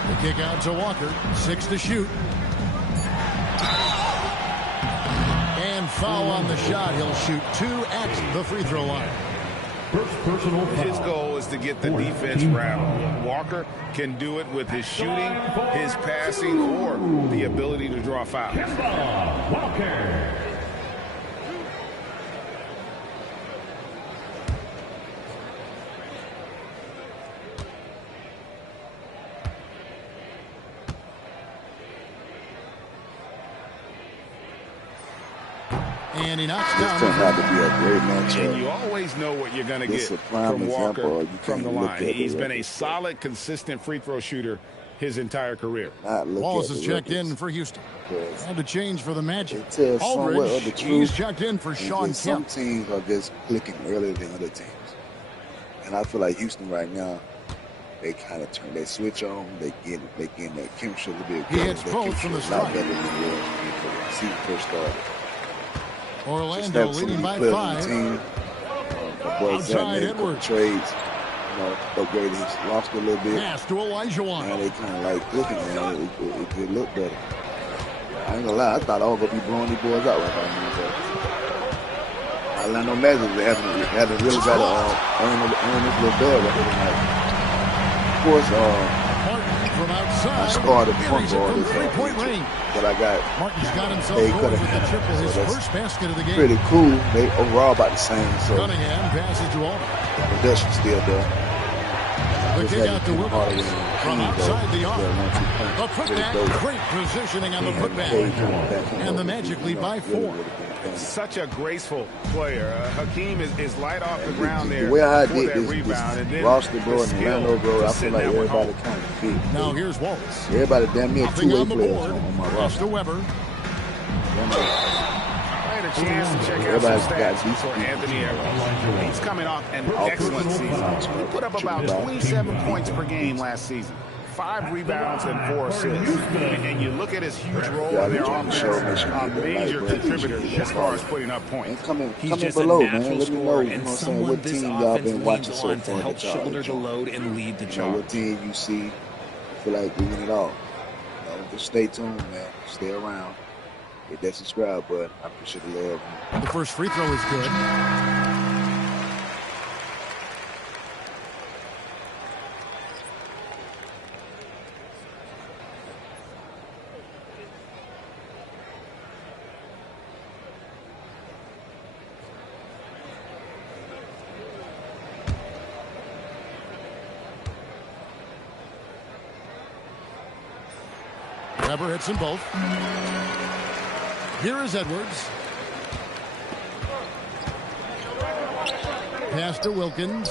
The kick out to Walker. 6 to shoot. And foul on the shot. He'll shoot 2 at the free throw line. His goal is to get the defense rattled. Walker can do it with his shooting, his passing, or the ability to draw fouls. Walker. And he knocks This down. turned out to be a great matchup. And you always know what you're going to This get is a prime from Walker example. You from can't the look line. at the He's been a records. solid, consistent free throw shooter his entire career. Not look Wallace at is the checked records. in for Houston. Because And a change for the Magic. it tells somewhat of the Aldridge, truth. he's checked in for and Shawn just some Kemp. teams are just clicking earlier than other teams. And I feel like Houston right now, they kind of turn their switch on. They get that chemistry a little bit. He better. hits That both from the chemistry is a lot stripe. better than it was when the season first started. Just Orlando have some leading by players on the 5. team. My boy Outside Zach made a couple Edwards. trades. Upgraded his roster a little bit. Pass to Elijah Now Wan. they kind of like clicking, man. It looked better. I ain't gonna lie, I thought I was gonna be blowing these boys out right now. But Orlando Magic haven't really got to earn this little bell right here tonight. Of course, Martin from I outside. started Here front he's guard from this 3-point range. but I got Martin's got himself Hey, going with the Cunningham. triple, his So that's first basket of the game. pretty cool. They overall about the same, so Cunningham passes to Aldridge. the production's still there. The Just kick had out to to keep harder Wilkins. than From Hakeem, though. outside the arc. Yeah, The 1-2 punch. putback, Really dope. great positioning on the Cade putback. coming back in And the over. Magic lead by 4. Such a graceful player. Hakeem is light off the ground there The way I for did that this revund. And then roster, bro, the and skill Orlando, bro, to I feel send like that one everybody home. kind of fit. Now here's Wallace. Everybody damn near Nothing two-way on the players board. on my Pass roster. to Weber. I had a chance to check out Everybody's some got stats decent for Anthony Edwards. He's coming off an excellent season. He put up about 27 points per game last season. 5 rebounds and 4 assists. And you look at his huge role in their offense, a major contributor as far as putting up points. And come He's in just below, a man. natural Let me know, scorer you know and what I'm saying, someone what this team y'all offense been watching leans so on to far help that y'all shoulder the enjoy. load and lead the You know, charge. what team you see, feel like we win it all. You know, just stay tuned, man. Stay around. Hit that subscribe button. I appreciate the love. The first free throw is good. Weber hits them both. Here is Edwards. Pass to Wilkins.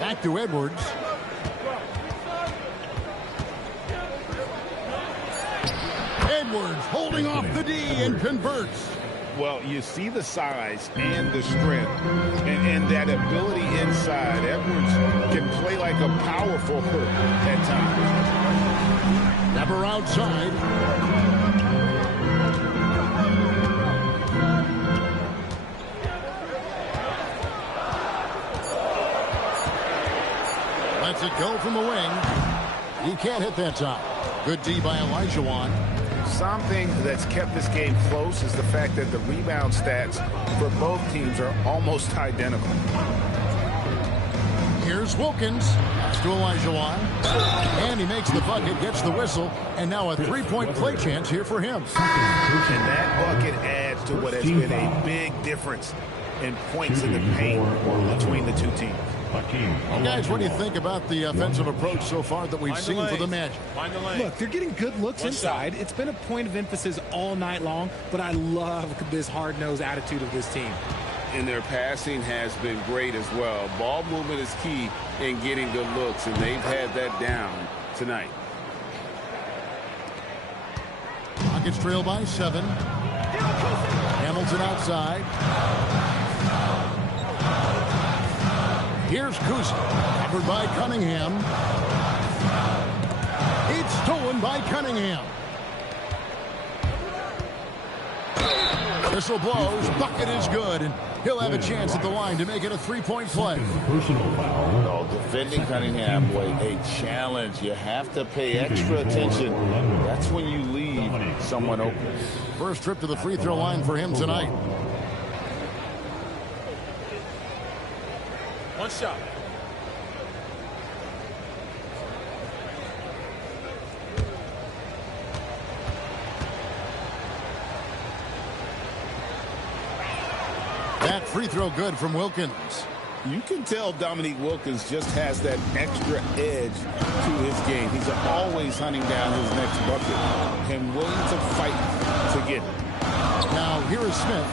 Back to Edwards. Edwards holding off the D and converts. Well, you see the size and the strength and that ability inside. Edwards can play like a power forward at times. Never outside. Lets it go from the wing. He can't hit that time. Good D by Olajuwon. Something that's kept this game close is the fact that the rebound stats for both teams are almost identical. Here's Wilkins. Pass to Olajuwon. And he makes the bucket, gets the whistle, and now a three-point play chance here for him. And that bucket adds to what has been a big difference in points in the paint between the two teams. Well, guys, what do you think about the offensive approach so far that we've seen for the Magic? Look, they're getting good looks inside. It's been a point of emphasis all night long, but I love this hard-nosed attitude of this team. And their passing has been great as well. Ball movement is key in getting good looks, and they've had that down tonight. Rockets trail by 7. Hamilton outside. Here's Kuzi, covered by Cunningham. It's stolen by Cunningham. Whistle blows, bucket is good, and he'll have a chance at the line to make it a three-point play. No, defending Cunningham, boy, a challenge. You have to pay extra attention. That's when you leave someone open. First trip to the free throw line for him tonight. One shot. That free throw good from Wilkins. You can tell Dominique Wilkins just has that extra edge to his game. He's always hunting down his next bucket and willing to fight to get it. Now here is Smith.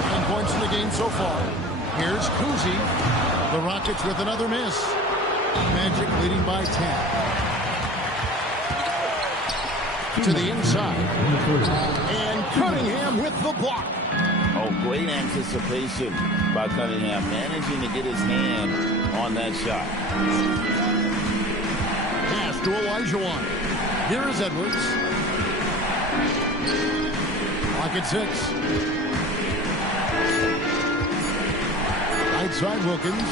9 points in the game so far. Here's Kuzi. The Rockets with another miss. Magic leading by 10. To the inside. And Cunningham with the block. Oh, great anticipation by Cunningham, managing to get his hand on that shot. Pass to Olajuwon. Here is Edwards. Clock at 6. Right side Wilkins.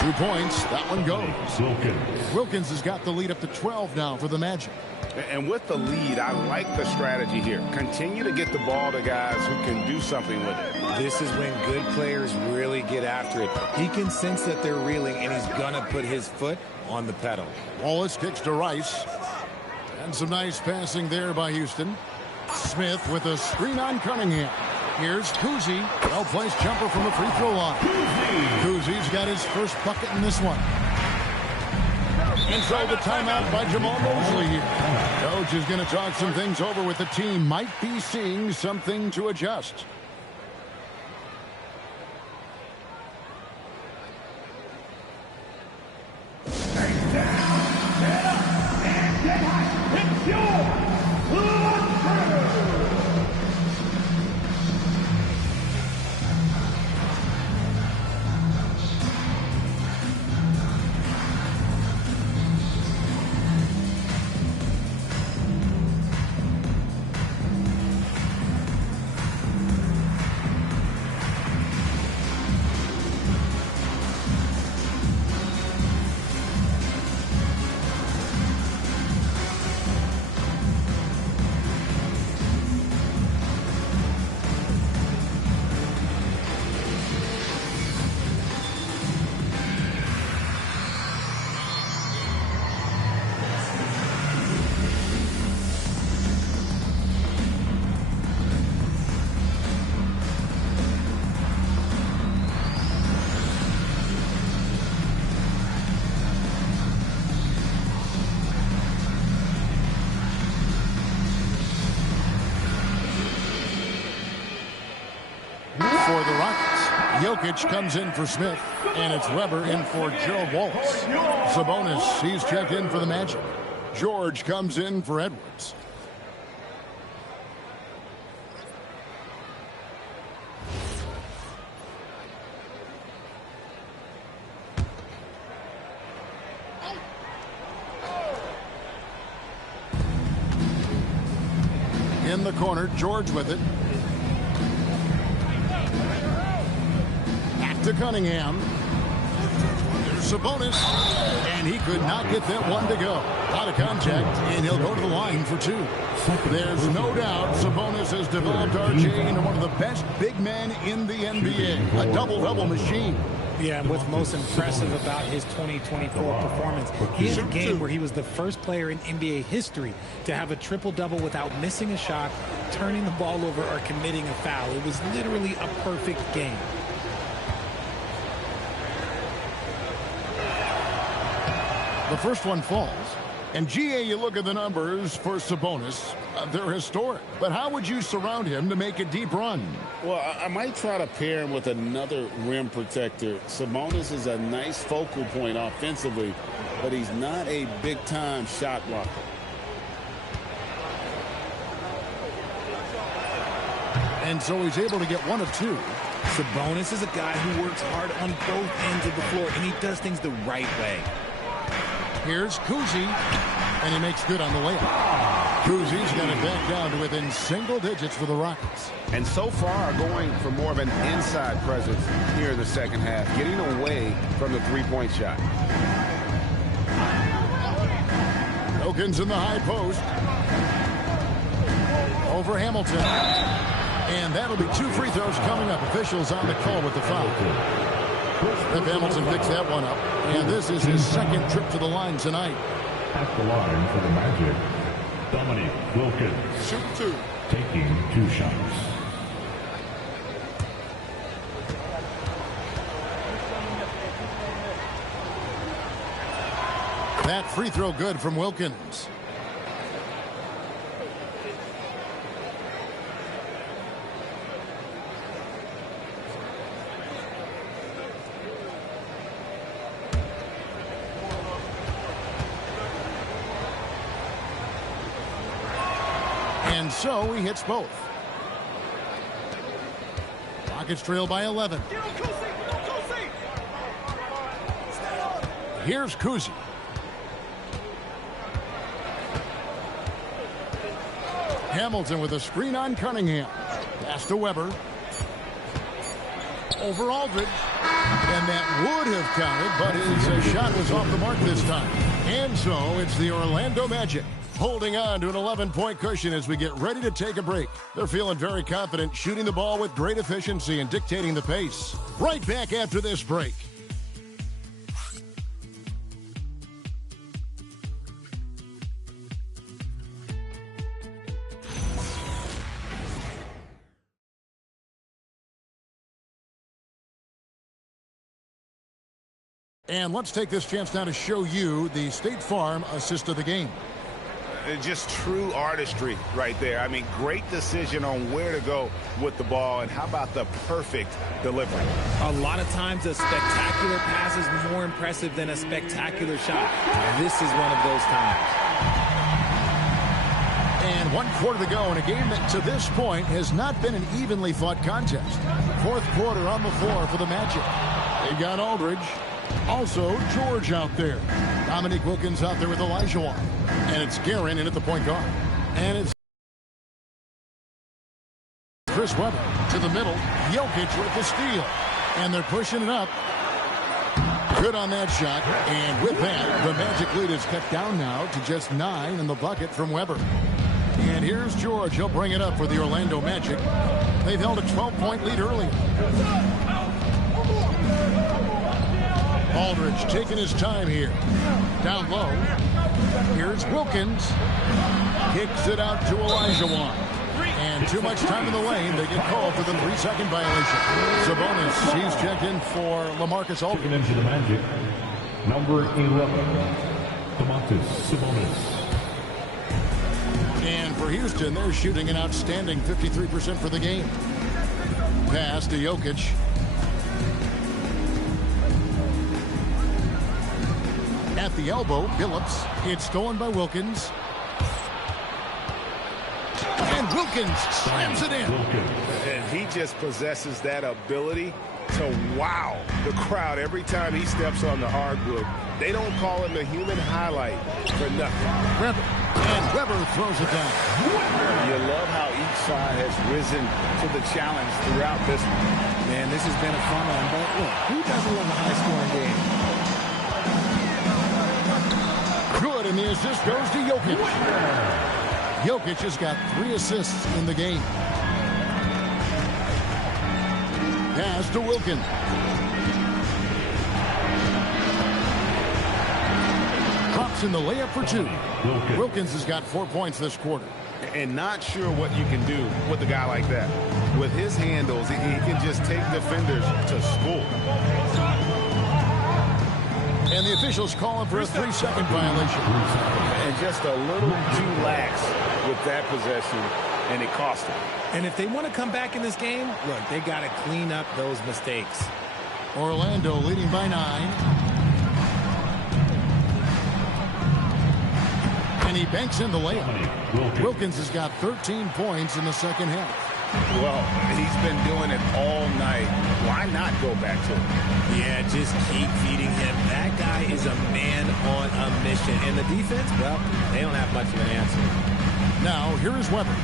2 points. That one goes. Wilkins has got the lead up to 12 now for the Magic. And with the lead, I like the strategy here. Continue to get the ball to guys who can do something with it. This is when good players really get after it. He can sense that they're reeling, and he's going to put his foot on the pedal. Wallace kicks to Rice. And some nice passing there by Houston. Smith with a screen on Cunningham. Here's Kuzi. Well-placed jumper from the free throw line. Kuzi's got his first bucket in this one. And so the timeout by Jamal Mosley here. Coach is going to talk some things over with the team. Might be seeing something to adjust. Get down, get up, and get high. It's your Blood. Jokic comes in for Smith, and it's Weber in for Gerald Wallace. Sabonis, he's checked in for the Magic. George comes in for Edwards. In the corner, George with it. Back to Cunningham. There's Sabonis. And he could not get that one to go. Out of contact, and he'll go to the line for two. There's no doubt Sabonis has developed RJ into one of the best big men in the NBA. A double-double machine. Yeah, and what's most impressive about his 2024 performance, he had a game where he was the first player in NBA history to have a triple-double without missing a shot, turning the ball over, or committing a foul. It was literally a perfect game. The first one falls. And GA, you look at the numbers for Sabonis. They're historic. But how would you surround him to make a deep run? Well, I might try to pair him with another rim protector. Sabonis is a nice focal point offensively, but he's not a big-time shot blocker. And so he's able to get one of two. Sabonis is a guy who works hard on both ends of the floor, and he does things the right way. Here's Kuzi, and he makes good on the layup. Kuzi's got it back down to within single digits for the Rockets. And so far going for more of an inside presence here in the second half, getting away from the three-point shot. Wilkins in the high post. Over Hamilton. And that'll be two free throws coming up. Officials on the call with the foul. If Hamilton picks that one up, and this is his second trip to the line tonight. At the line for the Magic, Dominic Wilkins. Shoot two. Taking two shots. That free throw good from Wilkins. And so he hits both. Rockets trail by 11. Here's Kuzi. Hamilton with a screen on Cunningham. Pass to Weber. Over Aldridge. And that would have counted, but his shot was off the mark this time. And so it's the Orlando Magic holding on to an 11-point cushion as we get ready to take a break. They're feeling very confident, shooting the ball with great efficiency and dictating the pace. Right back after this break. And let's take this chance now to show you the State Farm assist of the game. Just true artistry right there. I mean, great decision on where to go with the ball, and how about the perfect delivery? A lot of times a spectacular pass is more impressive than a spectacular shot. This is one of those times. And 1 quarter to go in a game that to this point has not been an evenly fought contest. Fourth quarter on the floor for the Magic. They've got Aldridge. Also, George out there. Dominic Wilkins out there with Olajuwon. And it's Guerin in at the point guard. And it's Chris Webber to the middle. Jokic with the steal. And they're pushing it up. Good on that shot. And with that, the Magic lead is cut down now to just 9 in the bucket from Webber. And here's George. He'll bring it up for the Orlando Magic. They've held a 12-point lead earlier. Aldridge taking his time here. Down low. Here's Wilkins. Kicks it out to Olajuwon. And too much time in the lane. They get called for the 3-second violation. Sabonis, he's checked in for LaMarcus Aldridge. Taking into the Magic, number 11, Domantas Sabonis. And for Houston, they're shooting an outstanding 53% for the game. Pass to Jokic. At the elbow, Billups. It's stolen by Wilkins. And Wilkins slams it in. And he just possesses that ability to wow the crowd every time he steps on the hardwood. They don't call him the human highlight for nothing. Weber. And Weber throws it down. You love how each side has risen to the challenge throughout this one. Man, this has been a fun one. But look, who doesn't love a high-scoring game? Good, and the assist goes to Jokic. Jokic has got 3 assists in the game. Pass to Wilkins. Drops in the layup for 2. Wilkins has got 4 points this quarter. And not sure what you can do with a guy like that. With his handles, he can just take defenders to school. And the officials call him for a 3-second violation. And just a little too lax with that possession, and it cost him. And if they want to come back in this game, look, they got to clean up those mistakes. Orlando leading by 9. And he banks in the layup. Wilkins has got 13 points in the second half. Well, he's been doing it all night. Why not go back to him? Yeah, just keep feeding him. That guy is a man on a mission. And the defense, well, they don't have much of an answer. Now, here is Weber.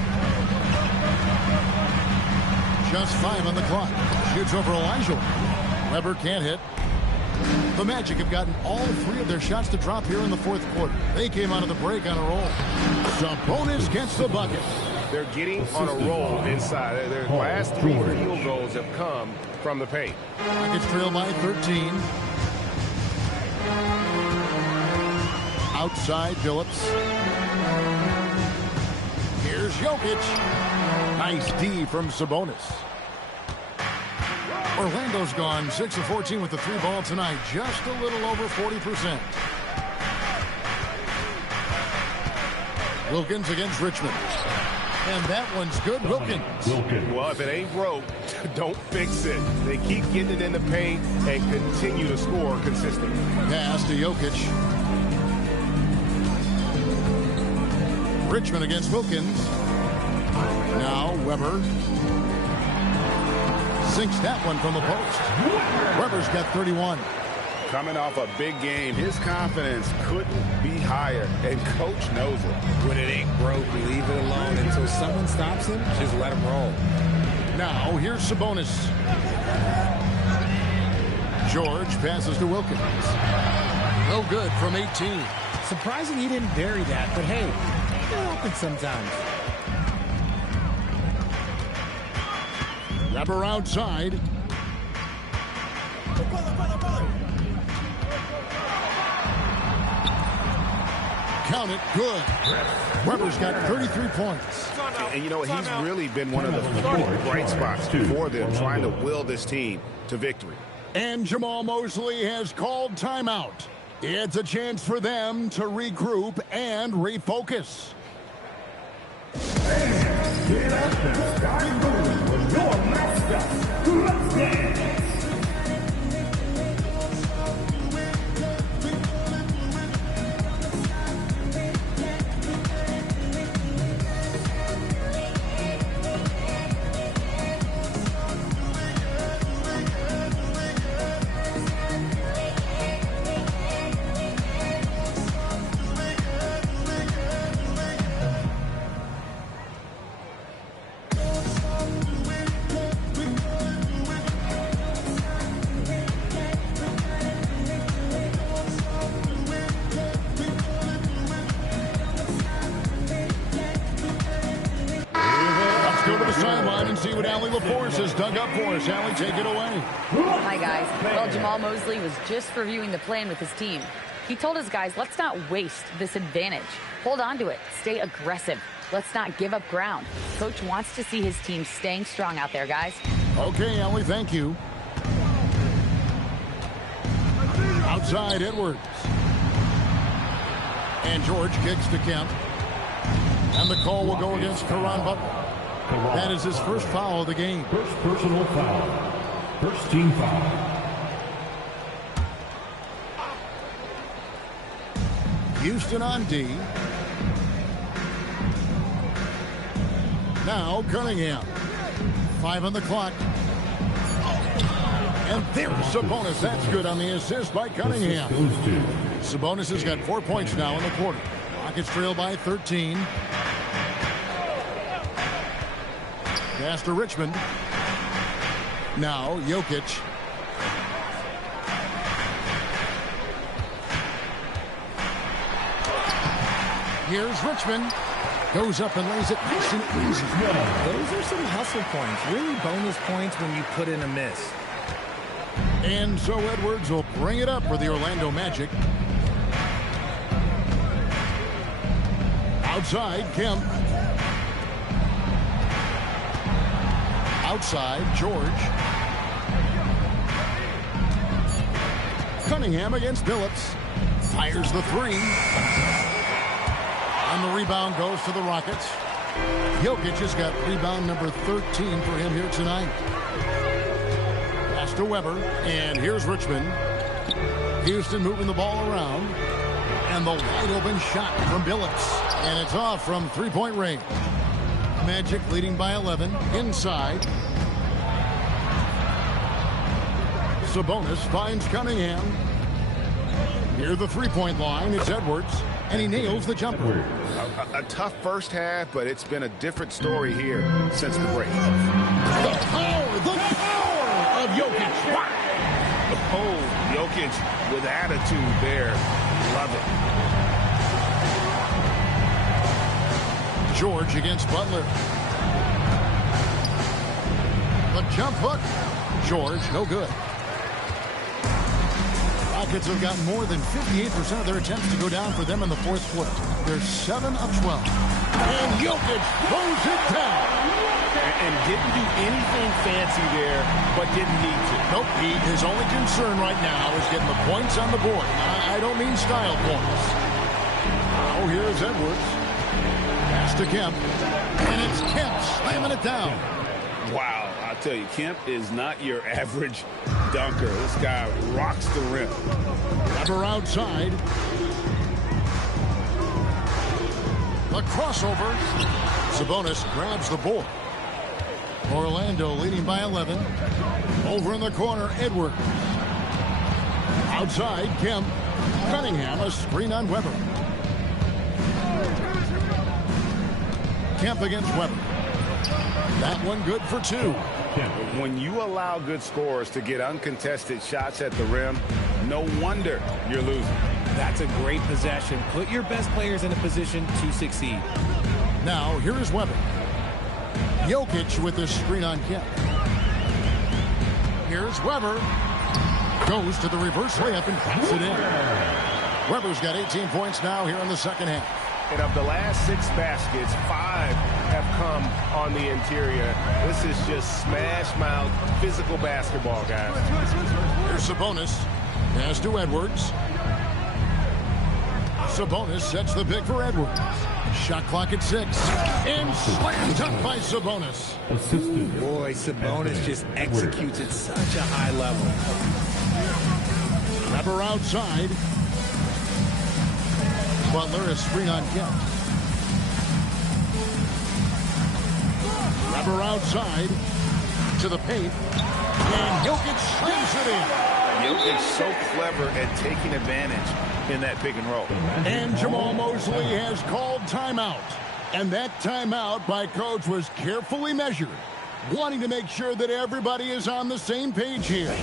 Just 5 on the clock. Shoots over Elijah. Weber can't hit. The Magic have gotten all 3 of their shots to drop here in the fourth quarter. They came out of the break on a roll. Sabonis gets the bucket. They're getting on a roll inside. Their last 3 field goals have come from the paint. Rockets trail by 13. Outside, Billups. Here's Jokic. Nice D from Sabonis. Orlando's gone 6 of 14 with the 3 ball tonight. Just a little over 40%. Wilkins against Richmond. And that one's good, Wilkins. Well, if it ain't broke, don't fix it. They keep getting it in the paint and continue to score consistently. Pass to Jokic. Richmond against Wilkins. Now Weber. Sinks that one from the post. Weber's got 31. Coming off a big game, his confidence couldn't be higher, and coach knows it. When it ain't broke, leave it alone until someone stops him. Just let him roll. Now here's Sabonis. George passes to Wilkins. No good from 18. Surprising he didn't bury that, but hey, it happens sometimes. Weber outside. Count it, good. Weber's got 33 points. And you know, he's really been one of the bright spots for them, trying to will this team to victory. And Jamal Mosley has called timeout. It's a chance for them to regroup and refocus. Get up and start moving with your mascots. Let's dance. Dug up for us. Allie, take it away. Hi, guys. Well, Jamal Mosley was just reviewing the plan with his team. He told his guys, let's not waste this advantage. Hold on to it. Stay aggressive. Let's not give up ground. Coach wants to see his team staying strong out there, guys. Okay, Allie, thank you. Outside, Edwards. And George kicks to Kemp. And the call will go against Caron Butler. That is his first foul of the game. First personal foul. First team foul. Houston on D. Now Cunningham. 5 on the clock. And there's Sabonis. That's good on the assist by Cunningham. Sabonis has got 4 points now in the quarter. Rockets trail by 13. Pass to Richmond. Now Jokic. Here's Richmond. Goes up and lays it nice and easy. Those are some hustle points. Really bonus points when you put in a miss. And so Edwards will bring it up for the Orlando Magic. Outside, Kemp. Outside, George. Cunningham against Billups. Fires the three. And the rebound goes to the Rockets. Jokic has got rebound number 13 for him here tonight. Pass to Weber. And here's Richmond. Houston moving the ball around. And the wide open shot from Billups. And it's off from three-point range. Magic leading by 11. Inside. Sabonis finds Cunningham. Near the three-point line, it's Edwards. And he nails the jumper. A tough first half, but it's been a different story here since the break. The power of Jokic. Wow. Oh, Jokic with attitude there. Love it. George against Butler. The jump hook. George, no good. Rockets have gotten more than 58% of their attempts to go down for them in the fourth quarter. They're 7 of 12. And Jokic throws it down. And didn't do anything fancy there, but didn't need to. Nope, his only concern right now is getting the points on the board. I don't mean style points. Oh, here's Edwards. Pass to Kemp. And it's Kemp slamming it down. Wow, I'll tell you, Kemp is not your average dunker. This guy rocks the rim. Weber outside. The crossover. Sabonis grabs the board. Orlando leading by 11. Over in the corner, Edwards. Outside, Kemp. Cunningham, a screen on Weber. Kemp against Weber. That one good for 2. When you allow good scorers to get uncontested shots at the rim, no wonder you're losing. That's a great possession. Put your best players in a position to succeed. Now, here is Weber. Jokic with the screen on Kemp. Here's Weber. Goes to the reverse layup and puts it in. Weber's got 18 points now here in the second half. And of the last 6 baskets, 5 have come on the interior. This is just smash mouth physical basketball, guys. Here's Sabonis. Pass to Edwards. Sabonis sets the pick for Edwards. Shot clock at 6. And slammed up by Sabonis. Boy, Sabonis just executes at such a high level. Weber outside. Butler is screen on Kemp. Weber outside to the paint. And Jokic slams it in. Jokic so clever at taking advantage in that pick and roll. And Jamal Mosley has called timeout. And that timeout by coach was carefully measured, wanting to make sure that everybody is on the same page here.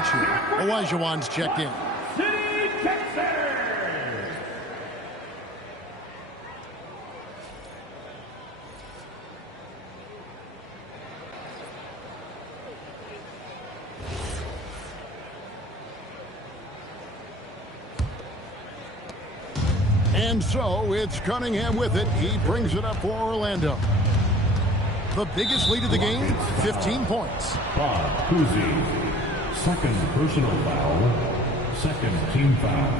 switch here. Olajuwon's checked in. City, Texas. And so it's Cunningham with it. He brings it up for Orlando. The biggest lead of the game, 15 points. Bob Cousy, second personal foul, second team foul.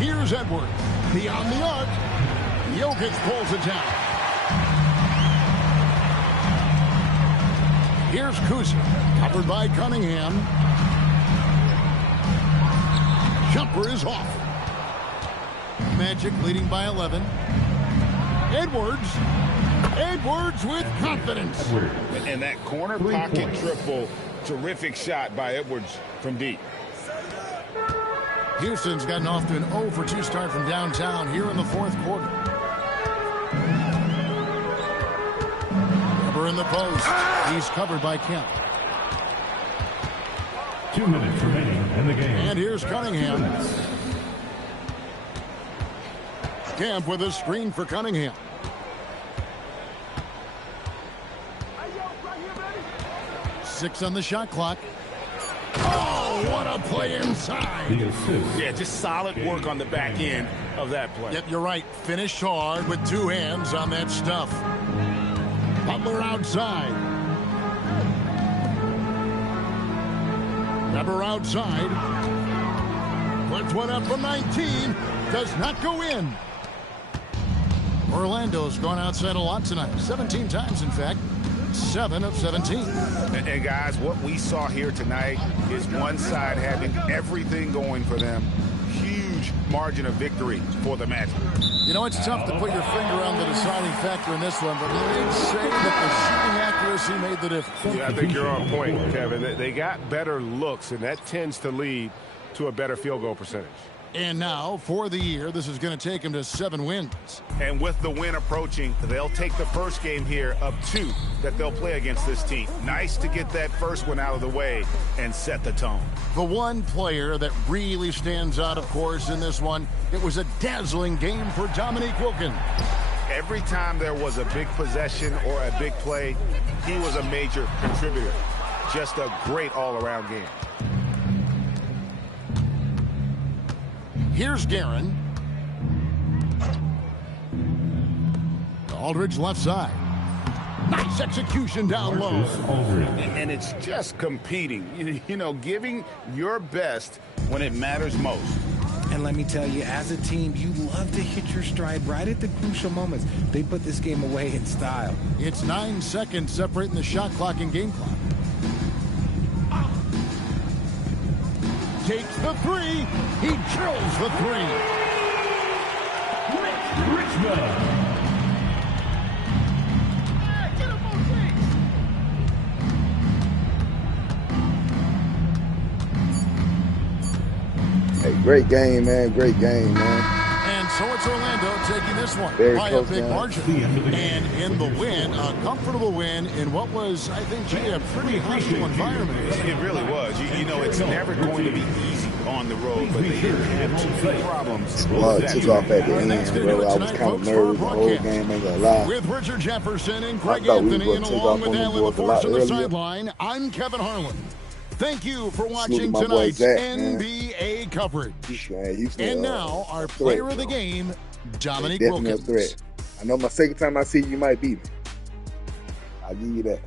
Here's Edwards. Beyond the arc. Jokic pulls it down. Here's Cousy, covered by Cunningham. Jumper is off. Magic leading by 11. Edwards with confidence. And that corner pocket triple, terrific shot by Edwards from deep. Houston's gotten off to an 0 for 2 start from downtown here in the fourth quarter. Weber in the post. He's covered by Kemp. 2 minutes remaining in the game. And here's Cunningham. Kemp with a screen for Cunningham. Six on the shot clock. Oh, what a play inside. Yeah, just solid work on the back end of that play. Yep, you're right. Finished hard with 2 hands on that stuff. Butler outside. Weber outside. Puts one up from 19. Does not go in. Orlando's gone outside a lot tonight. 17 times, in fact. 7 of 17. And guys, what we saw here tonight is one side having everything going for them. Huge margin of victory for the Magic. You know, it's tough to put your finger on the deciding factor in this one, but they'd say that the shooting accuracy made the difference. Yeah, I think you're on point, Kevin. They got better looks, and that tends to lead to a better field goal percentage. And now, for the year, this is going to take him to 7 wins. And with the win approaching, they'll take the first game here of 2 that they'll play against this team. Nice to get that first one out of the way and set the tone. The one player that really stands out, of course, in this one, it was a dazzling game for Dominique Wilkins. Every time there was a big possession or a big play, he was a major contributor. Just a great all-around game. Here's Guerin. Aldridge left side. Nice execution down low. And it's just competing, you know, giving your best when it matters most. And let me tell you, as a team, you love to hit your stride right at the crucial moments. They put this game away in style. It's 9 seconds separating the shot clock and game clock. Takes the 3. He drills the 3. Richmond. Hey, great game, man. Great game, man. And so it's Orlando taking this one Very by a close big game. margin. And in the win, a comfortable win in what was, I think, a pretty hostile environment. It really was. You know, it's never going to be easy on the road, but they didn't have too many problems. Well, it took off at the end, bro. I was kind of nervous the whole game, ain't gonna lie. With Richard Jefferson and Greg thought we Anthony, were and gonna take along off with on the Alan boards a LaForce lot on the earlier. sideline, I'm Kevin Harlan. Thank you for watching my boy tonight's Zach, man. NBA coverage. Houston, And now, our threat, player of the bro. game, Dominique Definitely a Wilkins. threat. I know my second time I see you might beat me. I'll give you that.